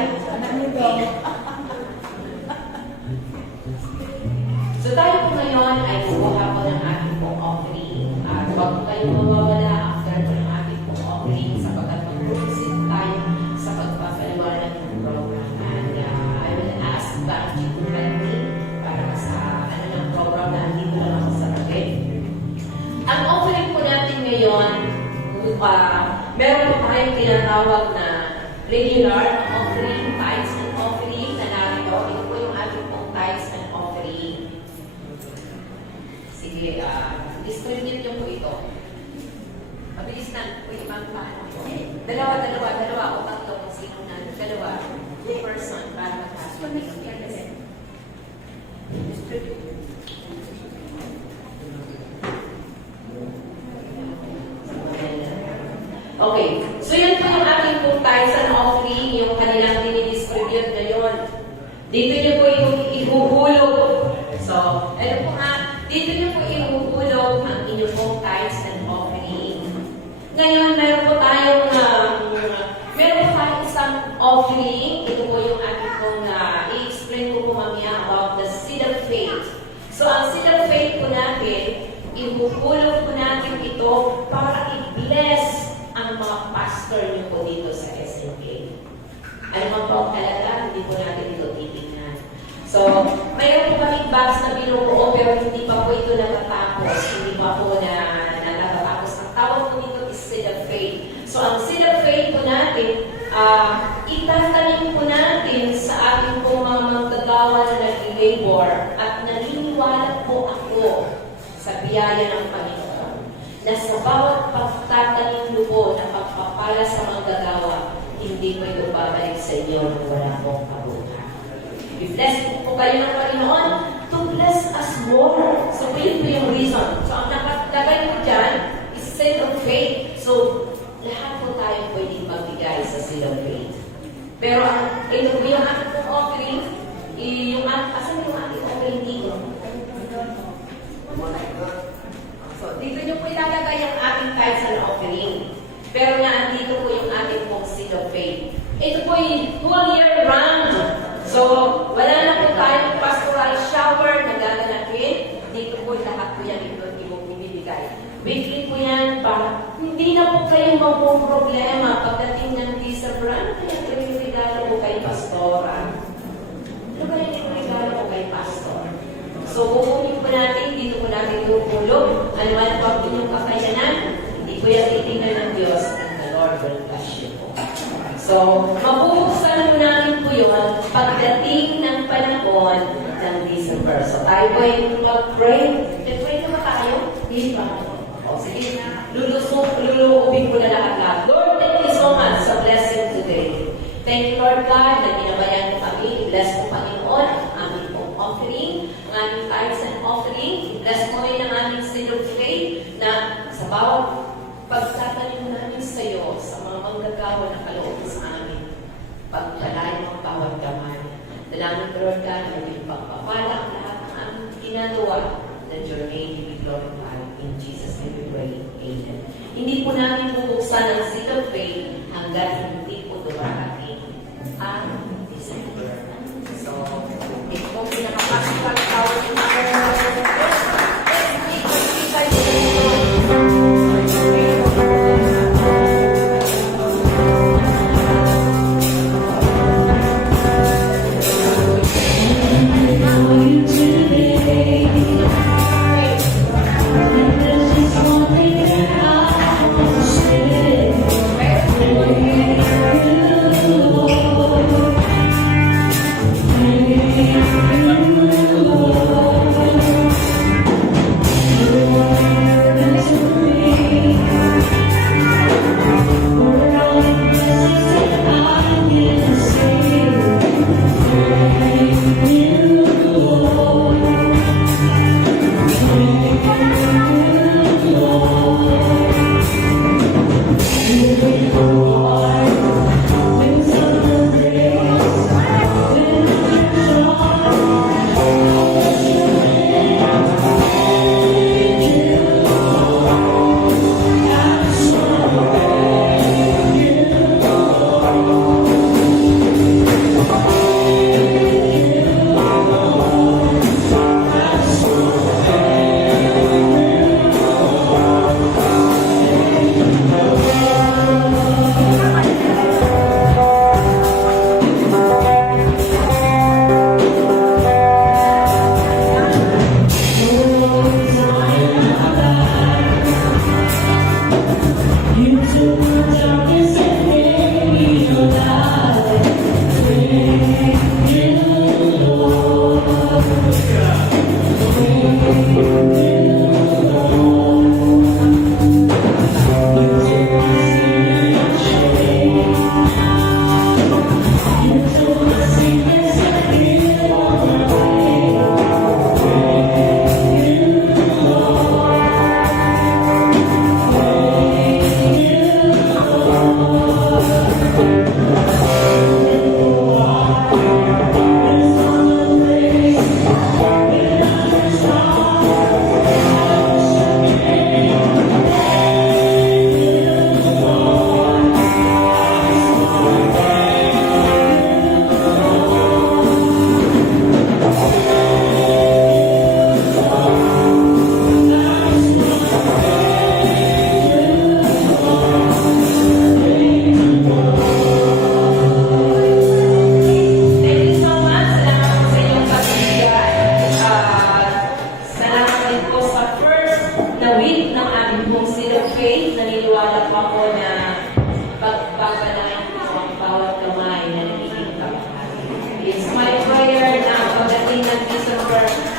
So tayo po ngayon ay kukuha po ng ating pong offering. At huwag po kayo mawawala after po ng ating pong offering sapagkat mag-proceed tayo sa pagpapaliwanag ng program. And I will ask Banji to help me para sa ng program na hindi ko lang ako sa kapit. Ang offering po natin ngayon, meron po tayong tinatawag na regular offering, tithes and offering na narito. Ito po yung ating pong tithes and offering. Sige, distribute niyo po ito. Mabilis na po yung paano po. Dalawa o tatlo kung sino na. Dalawa, 2 person para mag-ask. Distribute. Okay, so yun po yung ating pong tithes and offering, yung kanilang dinidistribute ngayon. Dito nyo po ihuhulog. So, ano po nga, dito nyo po ihuhulog ang inyong pong tithes and offering. Ngayon, meron po tayong isang offering. Ito po yung ating pong i-explain ko po mamaya about the seed of faith. So, ang seed of faith po natin, ihuhulog po natin ito para i-bless ang mga pastor niyo po dito sa SNK. Ano man po ang talaga, hindi po natin ito titignan. So, mayroon po kaming box na binubuo pero hindi pa po ito natatapos. Hindi pa po na natatapos. Ang tawag po dito is seed of faith. So, ang seed of faith po natin, itatanim po natin sa ating po mga manggagawa na nag-labor at naniniwala po ako sa biyaya ng Panginoon na sa bawat pagtatanim lubo na pagpapala sa manggagawa, hindi ko ito babalik sa inyo na wala pong kabutan. I-bless po kayo ng Panginoon to bless us more. So, yun po yung reason. So, ang nakalagay po dyan is seed of faith. So, lahat po tayo pwedeng magbigay sa seed of faith. Pero, ito po yung ating pong offering, asan yung ating offering dito? So, dito nyo po ilalagay ang ating tithes and offering. Pero nga, andito po yung ating pong seed of faith. Ito po yung whole year round. So, wala na po tayong pastoral shower na gaganapin. Dito po lahat po yan ibibigay. Weekly po yan para hindi na po kayo problema pagdating ng December. Ano kaya yung regalo ko kay pastora? Ano kaya yung regalo ko kay pastor? So, kukunin po natin, dito po natin iuulog. Ano man po inyong kakayanan, hindi po yan titingnan ng Diyos and the Lord will bless you po. So, mapupuksan po natin po yun pagdating ng panahon ng December. So, tayo po yung mag-pray. Pray na ba tayo? Hindi ba? O, sige. Luluubin ko na lahat. Lord, thank you so much sa blessing today. Thank you, Lord God, na ginabayan mo kami. Bless mo, Panginoon, ang aming pong offering, ang aming tithes and offering. Bless mo rin ang aming seed of faith na sa bawat pagtatanim namin sa iyo, sa mga manggagawa na kaloob sa amin, pagpalain mo ang bawat kamay. Dalangin ko, Lord God, na yung pagpapala ang lahat ng aming ginagawa Let your name be glorified. In Jesus' name we pray. Amen. Hindi po namin bubuksan ang seat of faith hanggat hindi po dumarating ang December. So, ito pong pinaka-practical power in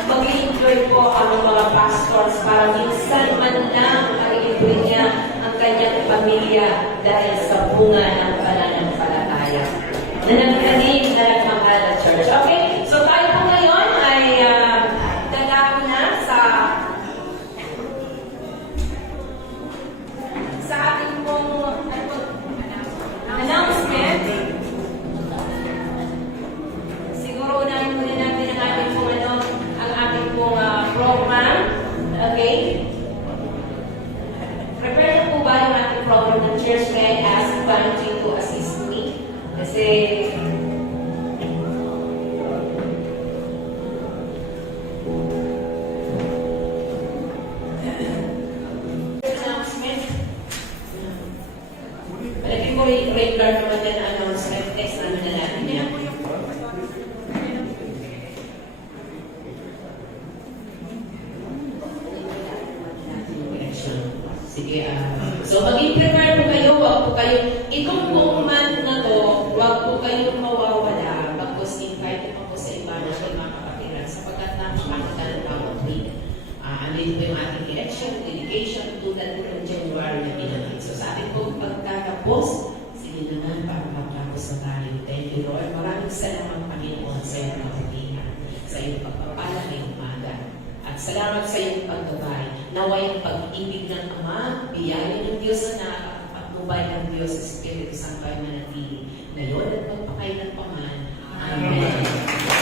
mag-i-enjoy po ang mga pastors para minsan man lang mag-i-enjoy niya ang kanyang pamilya dahil sa bunga ng pananampalataya na nagtanim na nagmamahal na church. Okay? So tayo po ngayon ay dadako na sa ating pong announcement. Siguro unahin muna natin ang ating pong program. Okay? Prepare na po ba yung ating program ng church? May I ask Banji to assist me? Kasi announcement. Malagay ko regular naman yan na announcement. Text namin na natin yan. Sige, so mag-prepare po kayo, wag po kayo, itong buong month na to, wag po kayong mawawala, bagkus invite po po sa iba na kayo mga kapatiran, sapagkat napakakita ng bawat week. Andito po yung ating election, dedication, tulad po ng January na pinanay. So sa ating po pagtatapos, sige naman, para matapos na tayo. Thank you, Lord. Maraming salamat, Panginoon, sa iyong kapatiran, sa iyong pagpapala ngayong umaga. At salamat sa iyong paggabay. Naway ang pag-ibig ng Ama, biyaya ng Diyos na nakakapagmubay ng Diyos sa Espiritu Santo ay manatili. Ngayon at magpakailan pa man. Amen.